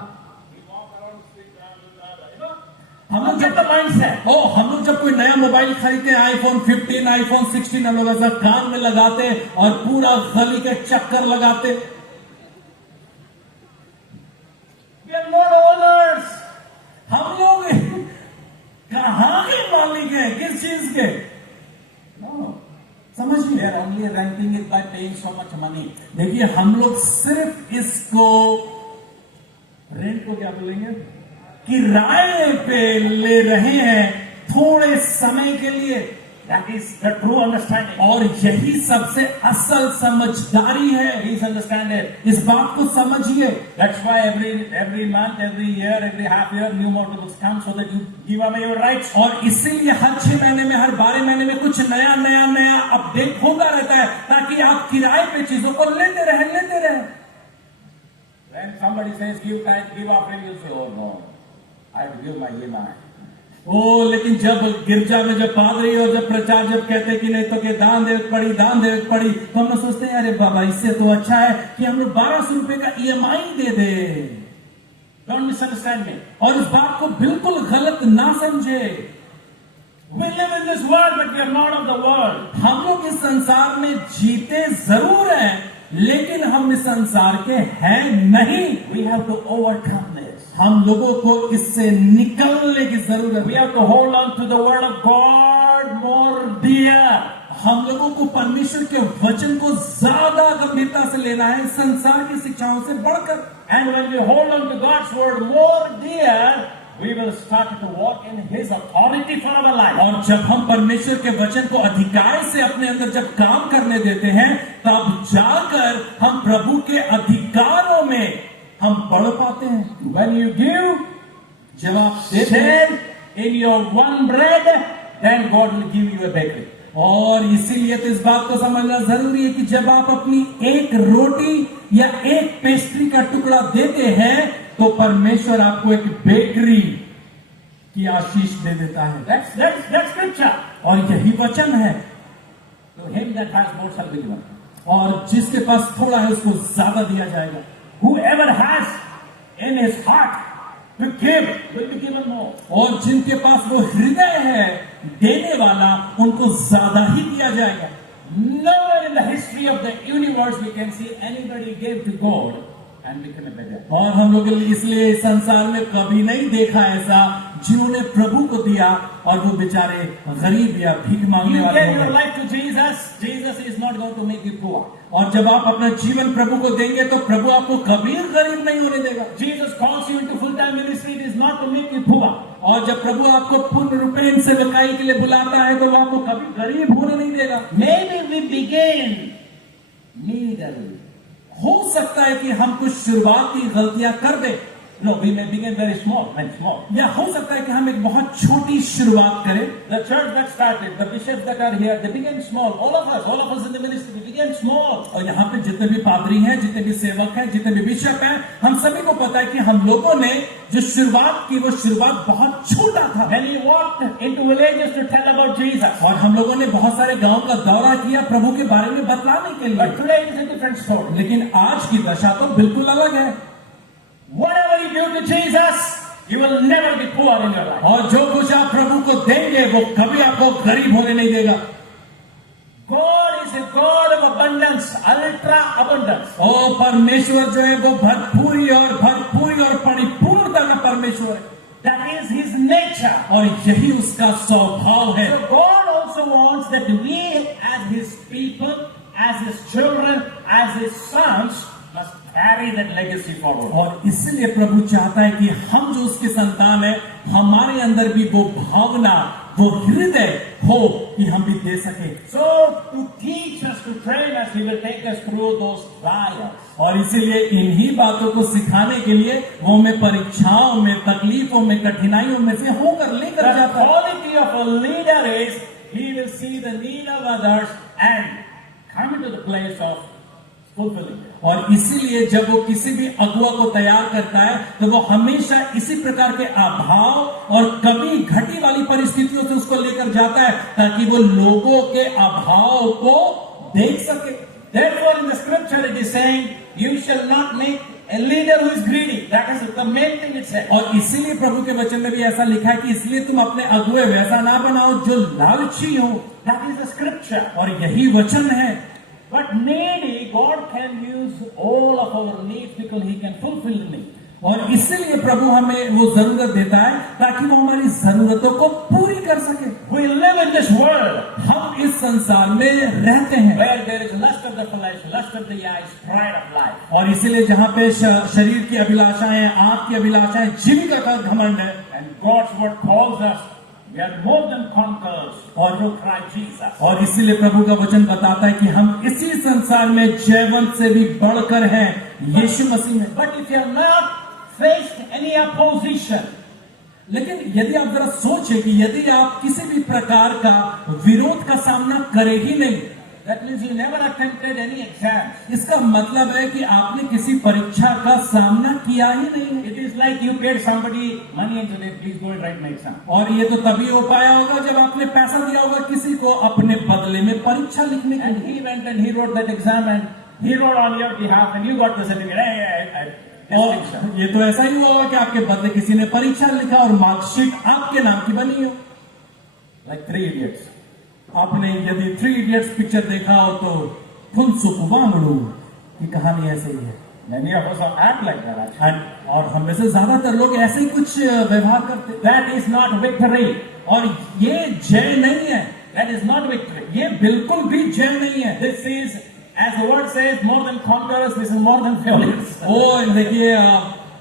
We walk around, sleep around, you know. हम लोग Get the mindset. हम लोग जब कोई नया मोबाइल खरीदते हैं, आईफोन 15, आईफोन 16, हम लोग ऐसा कान में लगाते और पूरा गली के चक्कर लगाते। We are not owners. हम लोग कहाँ के मालिक हैं, किस चीज के? No. समझिए, We are only renting it by paying so much money. देखिए हम लोग सिर्फ इसको रेंट को क्या बोलेंगे, किराए पे ले रहे हैं थोड़े समय के लिए। That is the true understanding. और यही सबसे असल समझदारी है। Please understand it. इस बात को समझिए। That's why every month, every year, every half year, new motor books come so that you give away your rights. और इसीलिए हर 6 महीने में, हर 12 महीने में कुछ नया अपडेट होता रहता है ताकि आप किराए पे चीजों को लेते रहे। When somebody says give tithe, give offering, you say, oh no, I have to give my EMI. लेकिन जब गिरजा में जब पादरी और जब प्रचार जब कहते कि नहीं तो के दान दे पड़ी, तो हम लोग सोचते हैं अरे बाबा इससे तो अच्छा है कि हम लोग 1200 रुपए का EMI they they. Don't misunderstand me. और इस बात को बिल्कुल गलत ना समझे। We live in this world, but we are not of the world. हम लोग इस संसार में जीते जरूर हैं, लेकिन हम इस संसार के हैं नहीं। We have to overcome this. हम लोगों को इससे निकलने की जरूरत We है। have to hold on to the word of God more dear. हम लोगों को परमेश्वर के वचन को ज्यादा गंभीरता से लेना है संसार की शिक्षाओं से बढ़कर। And when we hold on to God's word more dear, we will start to walk in His authority for our life. और जब हम परमेश्वर के वचन को अधिकार से अपने अंदर जब काम करने देते हैं, तब जाकर हम प्रभु के अधिकारों में हम बढ़ पाते हैं। When you give, जब आप देते हैं share in your one bread, then God will give you a bakery. और इसीलिए तो इस बात को समझना जरूरी है कि जब आप अपनी एक रोटी या एक पेस्ट्री का टुकड़ा देते हैं तो परमेश्वर आपको एक बेकरी की आशीष दे देता है। That's scripture. और यही वचन है। To him that has more shall be given. और जिसके पास थोड़ा है उसको ज्यादा दिया जाएगा। Whoever has in his heart to give will be given more. और जिनके पास वो हृदय है देने वाला, उनको ज्यादा ही दिया जाएगा। Nowhere in the history of the universe we can see anybody gave to God and become a beggar. और हम लोग इसलिए इस संसार में कभी नहीं देखा ऐसा जिन्होंने प्रभु को दिया और वो बेचारे गरीब या भीख मांगने You वाले gave हो your गए। life to Jesus. Jesus is not going to make you poor. और जब आप अपना जीवन प्रभु को देंगे तो प्रभु आपको कभी गरीब नहीं होने देगा। Jesus calls you into full-time ministry. It is not to make you poor. और जब प्रभु आपको पूर्ण रूपेण सेवकाई के लिए बुलाता है तो वो आपको कभी गरीब होने नहीं देगा। Maybe we begin legally. हो सकता है कि हम कुछ शुरुआती गलतियां कर दें, No, we may begin very small, very small. या हो सकता है कि हम एक बहुत छोटी शुरुआत करें। The church that started, the bishops that are here, they began small. All of us in the ministry, we began small. और यहाँ पे जितने भी पादरी हैं, जितने भी सेवक हैं, जितने भी बिशप हैं, हम सभी को पता है कि हम लोगों ने जो शुरुआत की वो शुरुआत बहुत छोटा था। When he walked into villages to tell about Jesus. और हम लोगों ने बहुत सारे गांव का दौरा किया प्रभु के बारे में बतलाने के But लिए। today it is a different story. लेकिन आज की दशा तो बिल्कुल अलग है। Whatever you give to Jesus, you will never be poor in your life. और जो कुछ आप प्रभु को देंगे वो कभी आपको गरीब होने नहीं देगा। God is a God of abundance, ultra abundance. और परमेश्वर जो है वो भरपूरी और परिपूर्णता का परमेश्वर है। That is His nature. और यही उसका स्वभाव है। So God also wants that we as His people, as His children, as His sons must carry that legacy forward. और इसलिए प्रभु चाहता है कि हम जो उसके संतान हैं, हमारे अंदर भी वो भावना, वो हृदय हो कि हम भी दे सके। So to teach us, to train us, He will take us through those trials. और इसीलिए इन्हीं बातों को सिखाने के लिए वो हमें परीक्षाओं में, तकलीफों में, कठिनाइयों में से होकर लेकर The जाता है। quality of a leader is he will see the need of others and come into the place of fulfilling it. और इसीलिए जब वो किसी भी अगुआ को तैयार करता है तो वो हमेशा इसी प्रकार के अभाव और कमी घटी वाली परिस्थितियों से उसको लेकर जाता है ताकि वो लोगों के अभाव को देख सके। Therefore, in the scripture it is saying, you shall not make a leader who is greedy. That is the main thing it says. और इसीलिए प्रभु के वचन में भी ऐसा लिखा है कि इसलिए तुम अपने अगुए वैसा ना बनाओ जो लालची हो। That is the scripture. और यही वचन है। But needy, God can use all of our needs because He can fulfill the need. और इसीलिए प्रभु हमें वो जरूरत देता है ताकि वो हमारी जरूरतों को पूरी कर सके। We live in this world हम इस संसार में रहते हैं where there is lust of the flesh, lust of the eyes, pride of life. और इसीलिए जहाँ पे शरीर की अभिलाषाएं, आंख की अभिलाषाएं, जीविका का घमंड है। And God's word calls us, we are more than conquerors through Christ Jesus. और इसीलिए प्रभु का वचन बताता है कि हम इसी संसार में जयवंत से भी बढ़कर हैं यीशु मसीह में। But if you have not faced any opposition, लेकिन यदि आप जरा सोचें कि यदि आप किसी भी प्रकार का विरोध का सामना करें ही नहीं, that means you never attempted any exam. इसका मतलब है कि आपने किसी परीक्षा का सामना किया ही नहीं। It is like you paid somebody money and said, please go and write my exam. और ये तो तभी हो पाया होगा जब आपने पैसा दिया होगा किसी को अपने बदले में परीक्षा लिखने के And लिए। he went and he wrote that exam and he wrote on your behalf and you got the certificate. और ये तो ऐसा ही हुआ होगा कि आपके बदले किसी ने परीक्षा लिखा और मार्कशीट आपके नाम की बनी हो। Like 3 idiots. आपने यदि 3 इडियट्स पिक्चर देखा हो तो फुनसुकुवांगड़ू की कहानी ऐसे ही है। Many of us act like that actually. और हम में से ज्यादातर लोग ऐसे ही कुछ व्यवहार करते। That is not victory. और ये जय नहीं है। That is not victory. ये बिल्कुल भी जय नहीं है। This is, as the word says, more than conquerors. This is more than failures. ओ देखिए,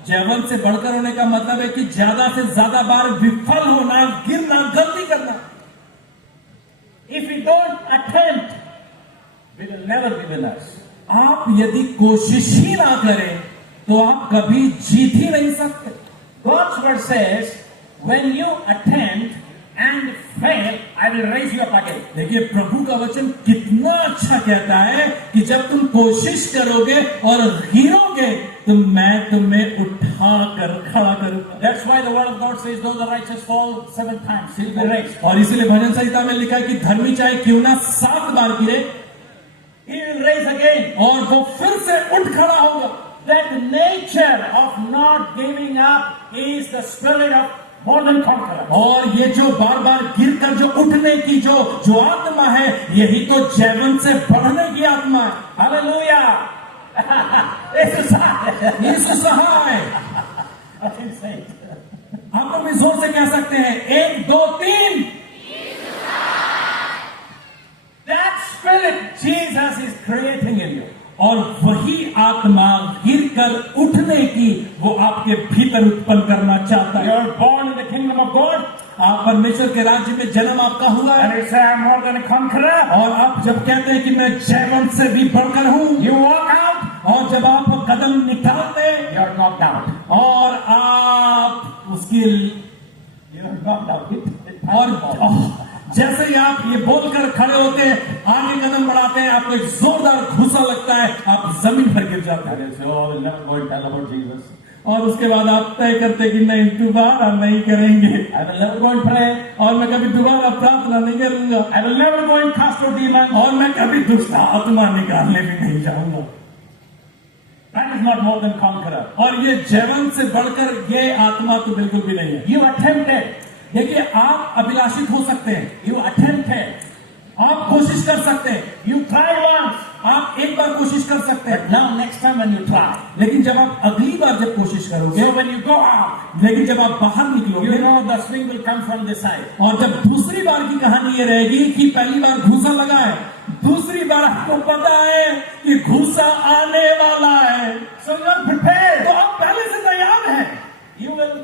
जयवंत से बढ़कर होने का मतलब है कि ज्यादा से ज्यादा बार विफल होना, गिरना, गलती करना। If we don't attempt, we will never be winners. आप यदि कोशिश ही ना करें तो आप कभी जीत ही नहीं सकते। God's word says, when you attempt and fail, I will raise you up again. देखिए प्रभु का वचन कितना अच्छा कहता है कि जब तुम कोशिश करोगे और गिरोगे तो मैं तुम्हें उठा कर खड़ा करूंगा। That's why the word of God says, though the righteous fall 7 times, he'll be raised. और इसीलिए भजन संहिता में लिखा है कि धर्मी चाहे क्यों ना 7 बार गिरे, He will raise again. और वो फिर से उठ खड़ा होगा। That nature of not giving up is the spirit of more than conqueror. और ये जो बार बार गिर कर जो उठने की जो आत्मा है, यही तो जयवंत से बढ़ने की आत्मा है। Hallelujah. यीशु सहाय। आप लोग भी जोर से कह सकते हैं, 1 2 3। That spirit Jesus is creating in you. और वही आत्मा गिर कर उठने की वो आपके भीतर उत्पन्न करना चाहता You है। are born in the kingdom of God. आप परमेश्वर के राज्य में जन्म आपका हुआ And है, you say, I'm more than a conqueror. और आप जब कहते हैं कि मैं जयवंत से भी बढ़कर हूँ, You walk out, और जब आप कदम निकालते हैं you are knocked out. और आप उसकी You are knocked out. और जैसे ही आप ये बोलकर खड़े होते हैं, आगे कदम बढ़ाते हैं, आपको एक जोरदार घूसा लगता है, आप जमीन पर गिर जाते हैं। And you say, oh, we'll never go and tell about Jesus. और उसके बाद आप तय करते कि नहीं, दोबारा नहीं करेंगे, I will never go and pray. और मैं कभी दोबारा प्रार्थना नहीं करूंगा, I will never go and cast out demons. और मैं कभी दुष्ट आत्मा निकालने भी नहीं जाऊंगा। That is not more than conqueror. और ये जयवंत से बढ़कर ये आत्मा तो बिल्कुल भी नहीं है। You attempted. देखिए, आप अभिलाषित हो सकते हैं, You attempted. आप कोशिश कर सकते हैं, You tried once. आप एक बार कोशिश कर सकते But हैं, now next time when you try. लेकिन जब आप अगली बार जब कोशिश करोगे, So when you go out, लेकिन जब आप बाहर निकलोगे, you know the swing will come from this side. और जब दूसरी बार की कहानी ये रहेगी कि पहली बार घूसा लगा है, दूसरी बार आपको पता है कि घूसा आने वाला है, So you are prepared. तो आप पहले से तैयार हैं, You will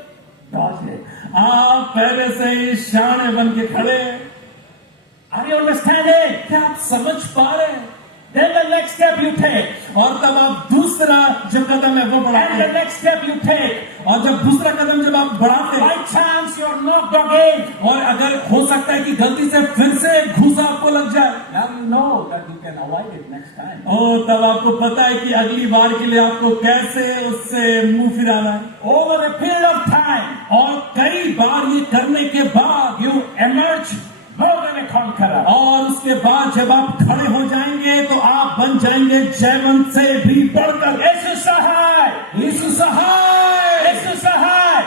dodge it. आप पहले से ही शान बन के खड़े हैं। Are you understanding? क्या आप समझ पा रहे हैं? Then the next step you take. और तब आप दूसरा जो कदम है वो बढ़ाते And the हैं। next step you take. और जब दूसरा कदम जब आप बढ़ाते By हैं, chance you're knocked again. और अगर हो सकता है कि गलती से फिर से घूसा आपको लग जाए, Now you know that you can avoid it next time. और तब आपको पता है कि अगली बार के लिए आपको कैसे उससे मुंह फिराना है। Over a period of time, और कई बार ये करने के बाद you emerge more than a conqueror. और उसके बाद जब आप खड़े हो जाएंगे तो आप बन जाएंगे जयवंत से भी बढ़कर। यीशु सहाय, यीशु सहाय। यीशु सहाय.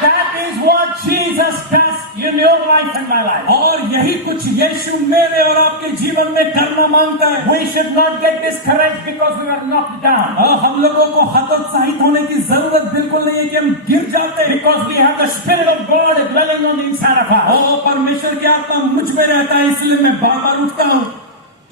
That is what Jesus does in your life and my life. और यही कुछ यीशु मेरे और आपके जीवन में करना मांगता है। We should not get discouraged because we are knocked down. और हम लोगों को हतोत्साहित होने की जरूरत बिल्कुल नहीं है कि हम गिर जाते हैं, Because we have the Spirit of God dwelling on the inside of us. और परमेश्वर की आत्मा मुझ में रहता है, इसलिए मैं बार बार उठता हूँ।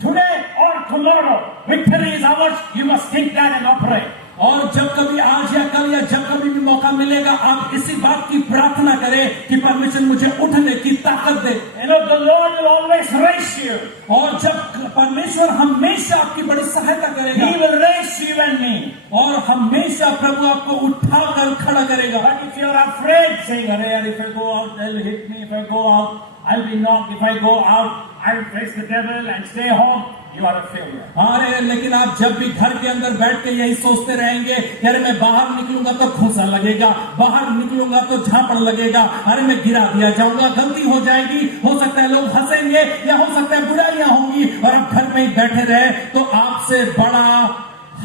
Today or tomorrow, victory is ours. You must think that and operate. और जब कभी आज या कल या जब कभी भी मौका मिलेगा, आप इसी बात की प्रार्थना करें कि परमेश्वर मुझे उठने की ताकत दे। You know, the Lord will always raise you. और जब परमेश्वर हमेशा आपकी बड़ी सहायता करेगा, He will raise you and me. और हमेशा प्रभु आपको उठाकर खड़ा करेगा। But if you are afraid, saying, if I go out, they'll hit me. If I go out, I'll be knocked. If I go out, I'll face the devil and stay home. You are a failure. अरे लेकिन आप जब भी घर के अंदर बैठ के यही सोचते रहेंगे, अरे मैं बाहर निकलूंगा तो घूसा लगेगा, बाहर निकलूंगा तो झापड़ लगेगा, अरे मैं गिरा दिया जाऊंगा, गलती हो जाएगी, हो सकता है लोग हंसेंगे या हो सकता है बुराइयां होंगी, और आप घर में ही बैठे रहे तो आपसे बड़ा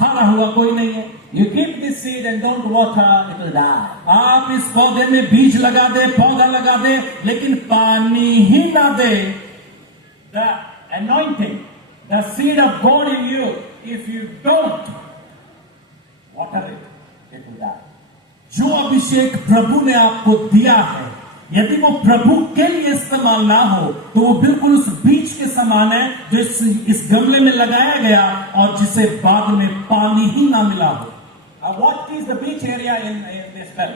हारा हुआ कोई नहीं है। You keep this seed and don't water, it will die. आप इस पौधे में बीज लगा दे, पौधा लगा दे, लेकिन पानी ही ना दे। The anointing, the seed of God in you, if you don't water it, it will die. जो अभिषेक प्रभु ने आपको दिया है, यदि वो प्रभु के लिए इस्तेमाल ना हो तो वो बिल्कुल उस बीज के समान है जो इस गमले में लगाया गया और जिसे बाद में पानी ही ना मिला हो। What is the beach area in this well?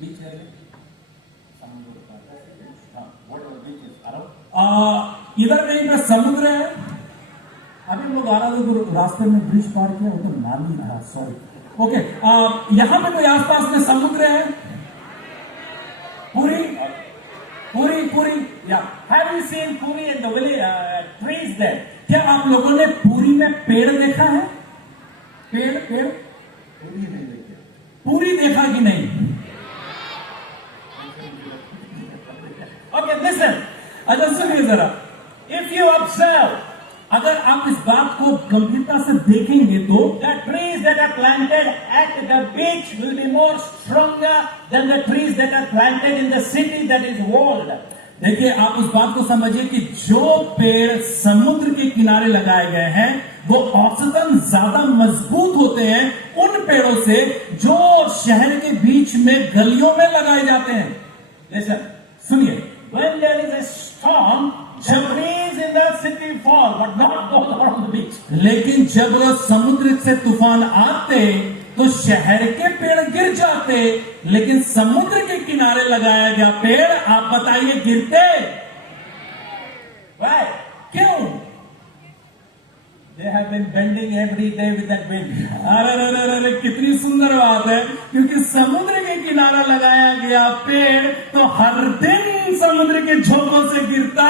Beach area? What are the beaches around? इधर कहीं पे समुद्र है। अभी हम लोग आ रहे थे तो रास्ते में ब्रिज पार किया, वो तो नाली था, सॉरी। ओके, यहाँ पे कोई आसपास में समुद्र है? पूरी Yeah. Have you seen Puri and the village trees there? क्या आप लोगों ने पूरी में पेड़ देखा है? पेड़ पूरी देखा कि नहीं? Okay, listen. अच्छा सुनिए जरा, If you observe अगर आप इस बात को गंभीरता से देखेंगे तो the trees that are planted at the beach will be more stronger than the trees that are planted in the city that is walled. देखिए, आप उस बात को समझिए कि जो पेड़ समुद्र के किनारे लगाए गए हैं वो औसतन ज्यादा मजबूत होते हैं उन पेड़ों से जो शहर के बीच में गलियों में लगाए जाते हैं। Listen, सुनिए, when there is a storm, the trees in the city fall, but not those around the beach. लेकिन जब समुद्र से तूफान आते तो शहर के पेड़ गिर जाते, लेकिन समुद्र के किनारे लगाया गया पेड़ आप बताइए गिरते Why? क्यों? They have been bending every day with that wind. अरे कितनी सुंदर बात है, क्योंकि समुद्र के किनारा लगाया गया पेड़ तो हर दिन समुद्र के झोंकों से गिरता,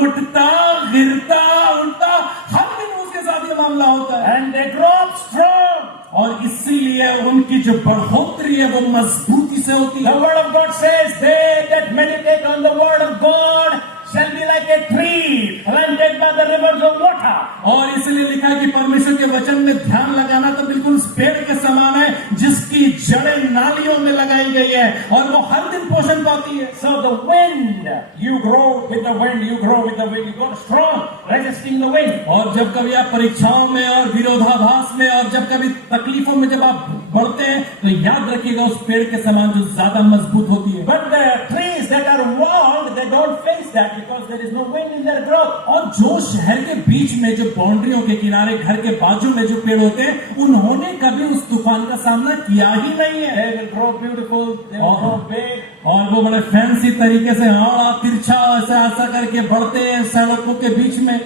उठता, गिरता, उठता, हर दिन उसके साथ ये मामला होता है। And they grow up strong. और इसीलिए उनकी जो बढ़ोतरी है वो मजबूती से होती The है। word of God says, they that meditate on the word of God shall be like a tree planted by the rivers of water. और इसलिए लिखा है कि परमेश्वर के वचन में ध्यान लगाना तो बिल्कुल उस पेड़ के समान है जिसकी जड़ें नालियों में लगाई गई है और वो हर दिन पोषण पाती है। So the wind, you grow with the wind, you grow with the wind, you grow strong, resisting the wind. और जब कभी आप परीक्षाओं में और विरोधाभास में और जब कभी तकलीफों में जब आप बढ़ते हैं तो याद रखिएगा उस पेड़ के समान जो ज्यादा मजबूत होती है। But the trees that are walled, they don't face that because there is no wind in their growth. और जो शहर के बीच में जो बाउंड्रियों के किनारे घर के बाजू में जो पेड़ होते हैं उन्होंने कभी उस तूफान का सामना किया ही नहीं है। They will grow beautiful, they will grow big. और वो बड़े फैंसी तरीके से आड़ा तिरछा ऐसा करके बढ़ते हैं सड़कों के बीच में।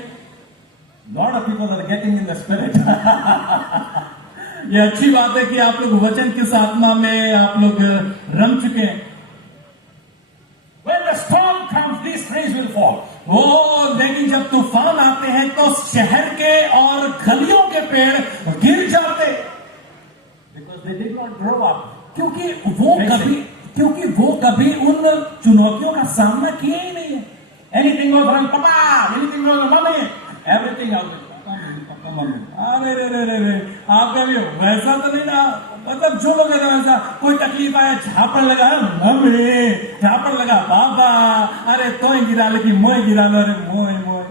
lot of people are getting in the spirit. ये अच्छी बात है कि आप लोग वचन किस आत्मा में आप लोग रम चुके हैं। When the storm comes, these trees will fall. वो लेकिन जब तूफान आते हैं तो शहर के और गलियों के पेड़ गिर जाते, Because they did not grow up. क्योंकि वो कभी उन चुनौतियों का सामना किए ही नहीं है। Anything goes wrong, Papa. Anything goes wrong, Mommy. Everything out there. Papa, Mommy. अरे रे रे रे रे, आपका भी वैसा तो नहीं ना, मतलब जो लोग हैं वैसा, कोई तकलीफ आया झापड़ लगा मम्मी, झापड़ लगा पापा, अरे तो गिरा ले कि मोय गिरा लो, अरे मोय मोय,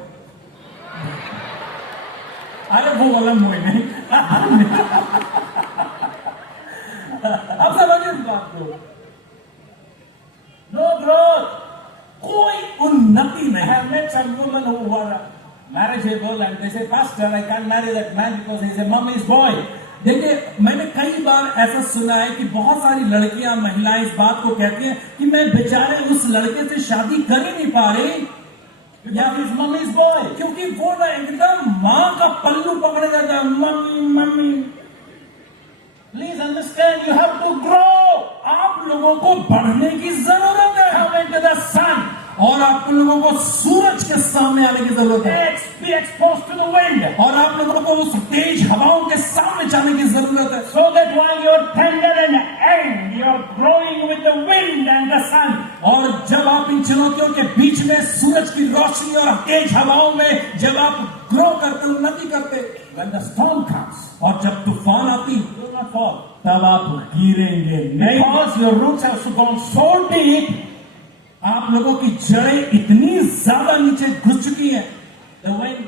अरे वो वाला मोय नहीं। अब समझिए इस बात को, No growth. कोई उन्नति I नहीं। have met some women who were marriageable and they say, Pastor, I can't marry that man because he's a mommy's boy. देखिए, मैंने कई बार ऐसा सुना है कि बहुत सारी लड़कियां, महिलाएं इस बात को कहती हैं कि मैं बेचारे उस लड़के से शादी कर ही नहीं पा रही, या he's mommy's boy. क्योंकि वो ना एकदम माँ का पल्लू पकड़े जाता है, mummy mummy. Please understand, you have to grow. आप लोगों को बढ़ने की जरूरत है, Come into the sun. और आप लोगों को सूरज के सामने आने की जरूरत है, Be exposed to the wind. और आप लोगों को उस तेज हवाओं के सामने जाने की जरूरत है, So that while you're tender and young, you're growing with the wind and the sun. और जब आप इन चुनौतियों के बीच में सूरज की रोशनी और तेज हवाओं में जब आप ग्रो करते, उन्नति करते, When the storm comes, और जब तूफान आती you will not fall. तब आप गिरेंगे नहीं, Because your roots have gone so deep, आप लोगों की जड़ें इतनी ज्यादा नीचे घुस चुकी हैं, the wind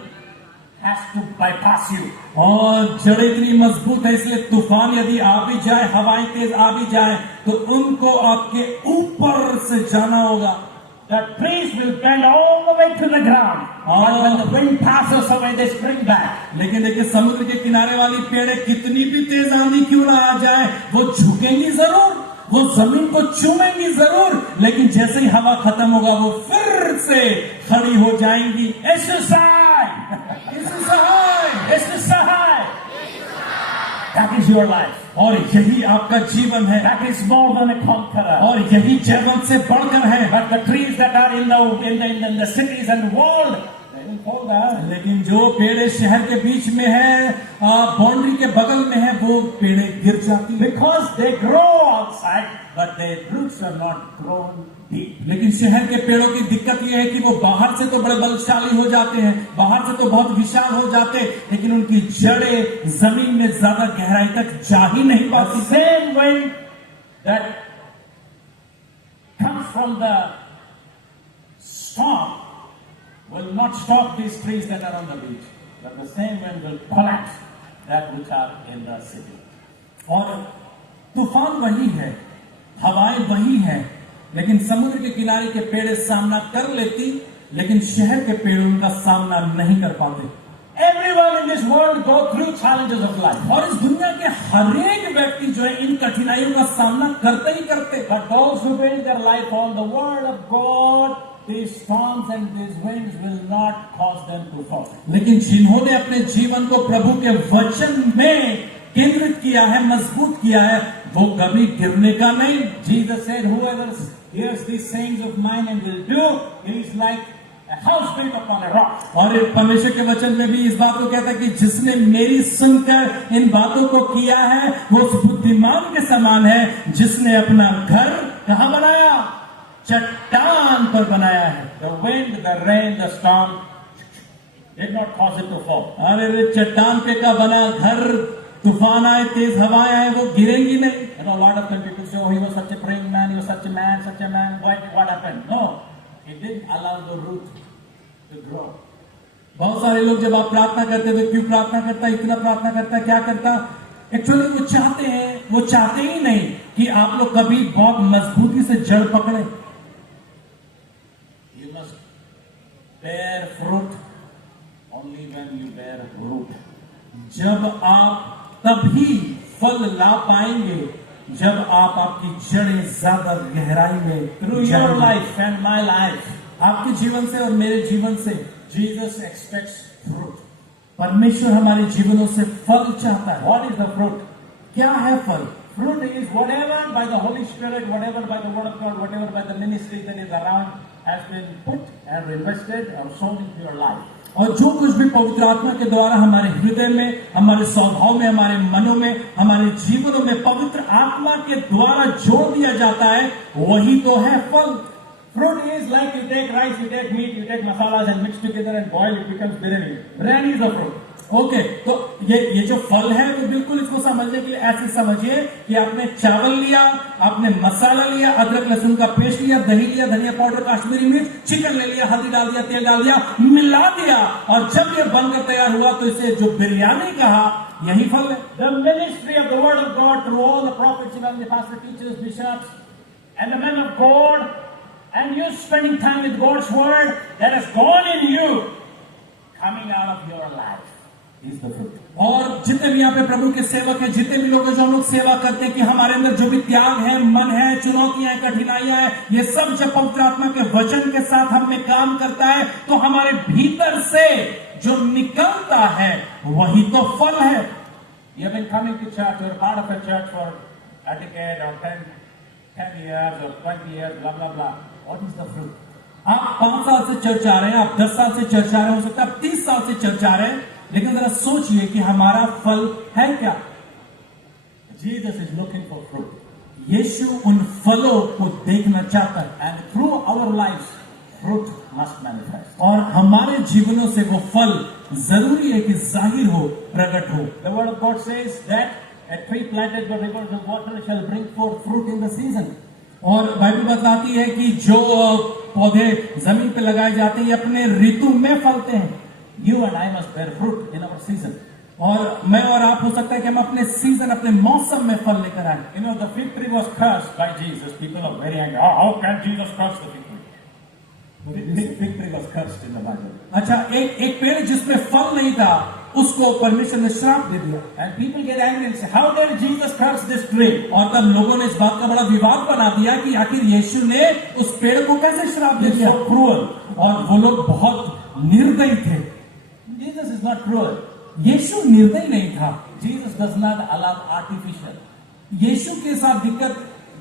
has to bypass you. और जड़ें इतनी मजबूत है, इसलिए तूफान यदि आ भी जाए, हवाएं तेज आ भी जाए, तो उनको आपके ऊपर से जाना होगा। The trees will bend all the way to the ground. But when the wind passes away, they spring back. लेकिन देखिए, समुद्र के किनारे वाली पेड़ें कितनी भी तेज आंधी क्यों ना आ जाए, वो झुकेंगी जरूर, वो जमीन को चूमेंगी जरूर, लेकिन जैसे ही हवा खत्म होगा वो फिर से खड़ी हो जाएंगी। Exercise! Sahay, Exercise! That is your life. और यही आपका जीवन है, That is more than a conqueror. और यही जीवन से बढ़कर है। But the trees that are in the cities and world, they will fall down. लेकिन जो पेड़े शहर के बीच में है, बाउंड्री के बगल में है, वो पेड़े गिर जाती है, Because they grow outside, but their roots are not grown deep. लेकिन शहर के पेड़ों की दिक्कत यह है कि वो बाहर से तो बड़े बलशाली हो जाते हैं, बाहर से तो बहुत विशाल हो जाते, लेकिन उनकी जड़ें जमीन में ज्यादा गहराई तक जा ही नहीं The पाती। same wind that comes from the storm will not stop these trees that are on the beach, but the same wind will collapse that which are in the city. और तूफान वही है, हवाएं वही हैं, लेकिन समुद्र के किनारे के पेड़ सामना कर लेती, लेकिन शहर के पेड़ उनका सामना नहीं कर पाते। Everyone in this world go through challenges of life. और इस दुनिया के हर एक व्यक्ति जो है इन कठिनाइयों का सामना करते ही करते, But those who build their life on the word of God, these storms and these winds will not cause them to fall. लेकिन जिन्होंने अपने जीवन को प्रभु के वचन में केंद्रित किया है, मजबूत किया है, वो कभी गिरने का नहीं। Jesus said, whoever hears these sayings of mine and will do, he is like a house built upon a rock. और परमेश्वर के वचन में भी इस बात को कहता है कि जिसने मेरी सुनकर इन बातों को किया है, वो उस बुद्धिमान के समान है जिसने अपना घर कहाँ बनाया, चट्टान पर बनाया है। The wind, the rain, the storm did not cause it to fall. अरे रे, चट्टान पे का बना घर, तूफान आए, तेज हवाएं आए, वो गिरेंगी नहीं। You know, a lot of people say, oh, he was such a praying man, he was such a man, such a man. What happened? No, he didn't allow the root to grow. बहुत सारे लोग जब आप प्रार्थना करते थे, क्यों प्रार्थना करता, इतना प्रार्थना करता, क्या करता, एक्चुअली वो चाहते ही नहीं कि आप लोग कभी बहुत मजबूती से जड़ पकड़े। You must bear fruit only when you bear root. जब आप तभी फल ला पाएंगे जब आप आपकी जड़ें ज्यादा गहराई में Through your life and my life, आपके जीवन से और मेरे जीवन से Jesus expects fruit. परमेश्वर हमारे जीवनों से फल चाहता है। What is the fruit? क्या है फल? Fruit is whatever by the Holy Spirit, whatever by the Word of God, whatever by the ministry that is around has been put and invested or sown into your life. और जो कुछ भी पवित्र आत्मा के द्वारा हमारे हृदय में, हमारे स्वभाव में, हमारे मनों में, हमारे जीवनों में पवित्र आत्मा के द्वारा जोड़ दिया जाता है, वही तो है फल। Fruit is like you take rice, you take meat, you take masalas and mix together and boil, it becomes biryani. Biryani is a fruit. Okay, तो ये जो फल है तो बिल्कुल इसको समझने के लिए ऐसे समझिए कि आपने चावल लिया, आपने मसाला लिया, अदरक लहसुन का पेस्ट लिया, दही लिया, धनिया पाउडर, कश्मीरी मिर्च, चिकन ले लिया, हल्दी डाल दिया, तेल डाल दिया, मिला दिया, और जब ये बनकर तैयार हुआ तो इसे जो बिरयानी कहा, यही फल है। The ministry of the Word of God through all the prophets, the pastors, teachers, bishops, and the men of God, and you spending time with God's Word that has gone in you, coming out of your life. Is the fruit. और जितने भी यहाँ पे प्रभु के सेवक हैं, जितने भी लोग जो हम लोग सेवा करते हैं, कि हमारे अंदर जो भी त्याग है, मन है, चुनौतियां हैं, कठिनाइयां हैं, ये सब जब पवित्र आत्मा के वचन के साथ हम में काम करता है, तो हमारे भीतर से जो निकलता है वही तो फल है। You have been coming to church, you're part of a church for a decade or 10 years or 20 years, blah blah blah. What is the fruit? आप 5 साल से चर्च आ रहे हैं, आप 10 साल से चर्च आ रहे हैं, हो सकता है आप 30 साल से चर्च आ रहे हैं, लेकिन जरा सोचिए कि हमारा फल है क्या? Jesus is looking for fruit. यीशु उन फलों को देखना चाहता है, And through our lives, fruit must manifest. और हमारे जीवनों से वो फल जरूरी है कि जाहिर हो, प्रकट हो। The Word of God says that a tree planted by rivers of water shall bring forth fruit in the season. और बाइबल बताती है कि जो पौधे जमीन पे लगाए जाते हैं, ये अपने ऋतु में फलते हैं। You and I must bear fruit in our season. और मैं और आप हो सकता है कि हम अपने सीजन, अपने मौसम में फल लेकर आए। You know, the fig tree was cursed by Jesus. People are very angry. Oh, how can Jesus curse the fig tree? The fig tree was cursed in the Bible. अच्छा, एक पेड़ जिसमें फल नहीं था, उसको परमेश्वर ने श्राप दे दिया। And people get angry and say, how dare Jesus curse this tree? और तब लोगों ने इस बात का बड़ा विवाद बना दिया कि आखिर यीशु ने उस पेड़ को कैसे श्राप दे दिया। So cruel. और वो लोग बहुत निर्दयी थे। Jesus is not cruel. यीशु निर्दयी नहीं था। Jesus does not allow artificial. यीशु के साथ दिक्कत,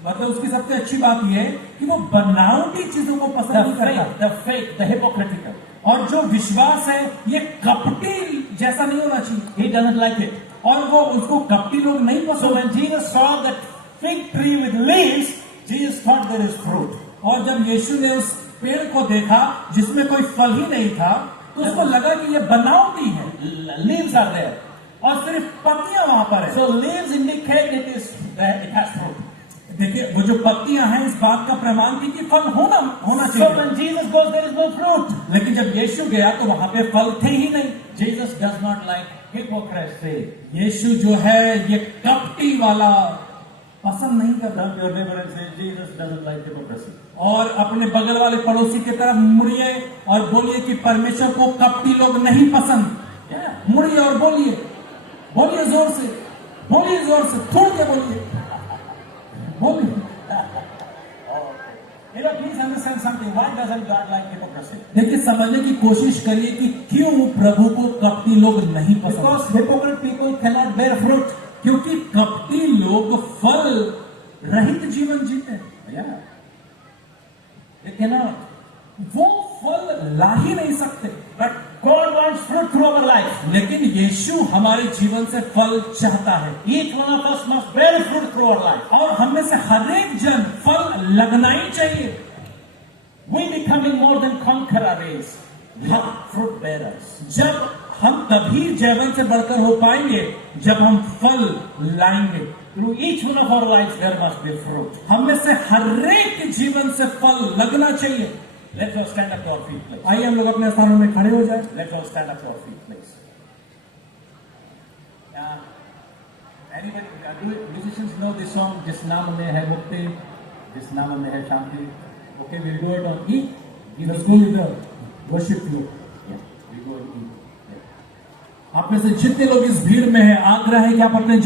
मतलब उसकी सबसे अच्छी बात यह है कि वो बनावटी चीजों को पसंद नहीं करता। The fake, the hypocritical. और जो विश्वास है, ये कपटी जैसा नहीं होना चाहिए। He doesn't like it. और वो उसको कपटी लोग नहीं So पसंद। when Jesus saw that fig tree with leaves, Jesus thought there is fruit. और जब यीशु ने उस पेड़ को देखा जिसमें कोई फल ही नहीं था, तो उसको लगा कि ये बनावटी है। Leaves are there. और सिर्फ पत्तियां वहां पर है। So leaves indicate it has fruit. देखिए, वो जो पत्तियां हैं इस बात का प्रमाण थी कि फल होना So चाहिए। when Jesus goes, there is no fruit. लेकिन जब यीशु गया तो वहां पे फल थे ही नहीं। Jesus does not like hypocrisy. यीशु जो है ये कपटी वाला पसंद नहीं करता। Turn to your neighbor and say, Jesus doesn't like hypocrisy. और अपने बगल वाले पड़ोसी की तरफ मुड़िए और बोलिए कि परमेश्वर को कपटी लोग नहीं पसंद। Yeah. मुड़िए और बोलिए, बोलिए जोर से, बोलिए जोर से, थोड़ के बोलिए, बोलिए। You know, please understand something. Why doesn't God like hypocrisy? देखिए, समझने की कोशिश करिए कि क्यों प्रभु को कपटी लोग नहीं पसंद। Because hypocrite people cannot bear fruit. क्योंकि कपटी लोग फल रहित जीवन जीते हैं। Yeah. They cannot. वो फल ला ही नहीं सकते। But God wants fruit through our life. लेकिन यीशु हमारे जीवन से फल चाहता है। Each one of us must bear fruit through our life. और हमें से हर एक जन फल लगना ही चाहिए। We becoming more than conquerors, not fruit bearers. जब हम तभी जैवन से बढ़कर हो पाएंगे जब हम फल लाएंगे। Through each one of our lives there must be fruit. हमें से हर एक जीवन से फल लगना चाहिए। Let's all stand up to our feet, please. आइए हम लोग अपने स्थानों में खड़े हो जाए। Let's all stand up to our feet, please. Anybody, do musicians know this song? जिस नाम में है मुक्ति, जिस नाम में है शांति. Okay, we'll do it on E. Let's go with the worship flow. Yeah, we'll go on E. Yeah. आप में से जितने लोग इस भीड़ में हैं, आग्रह है कि आप अपने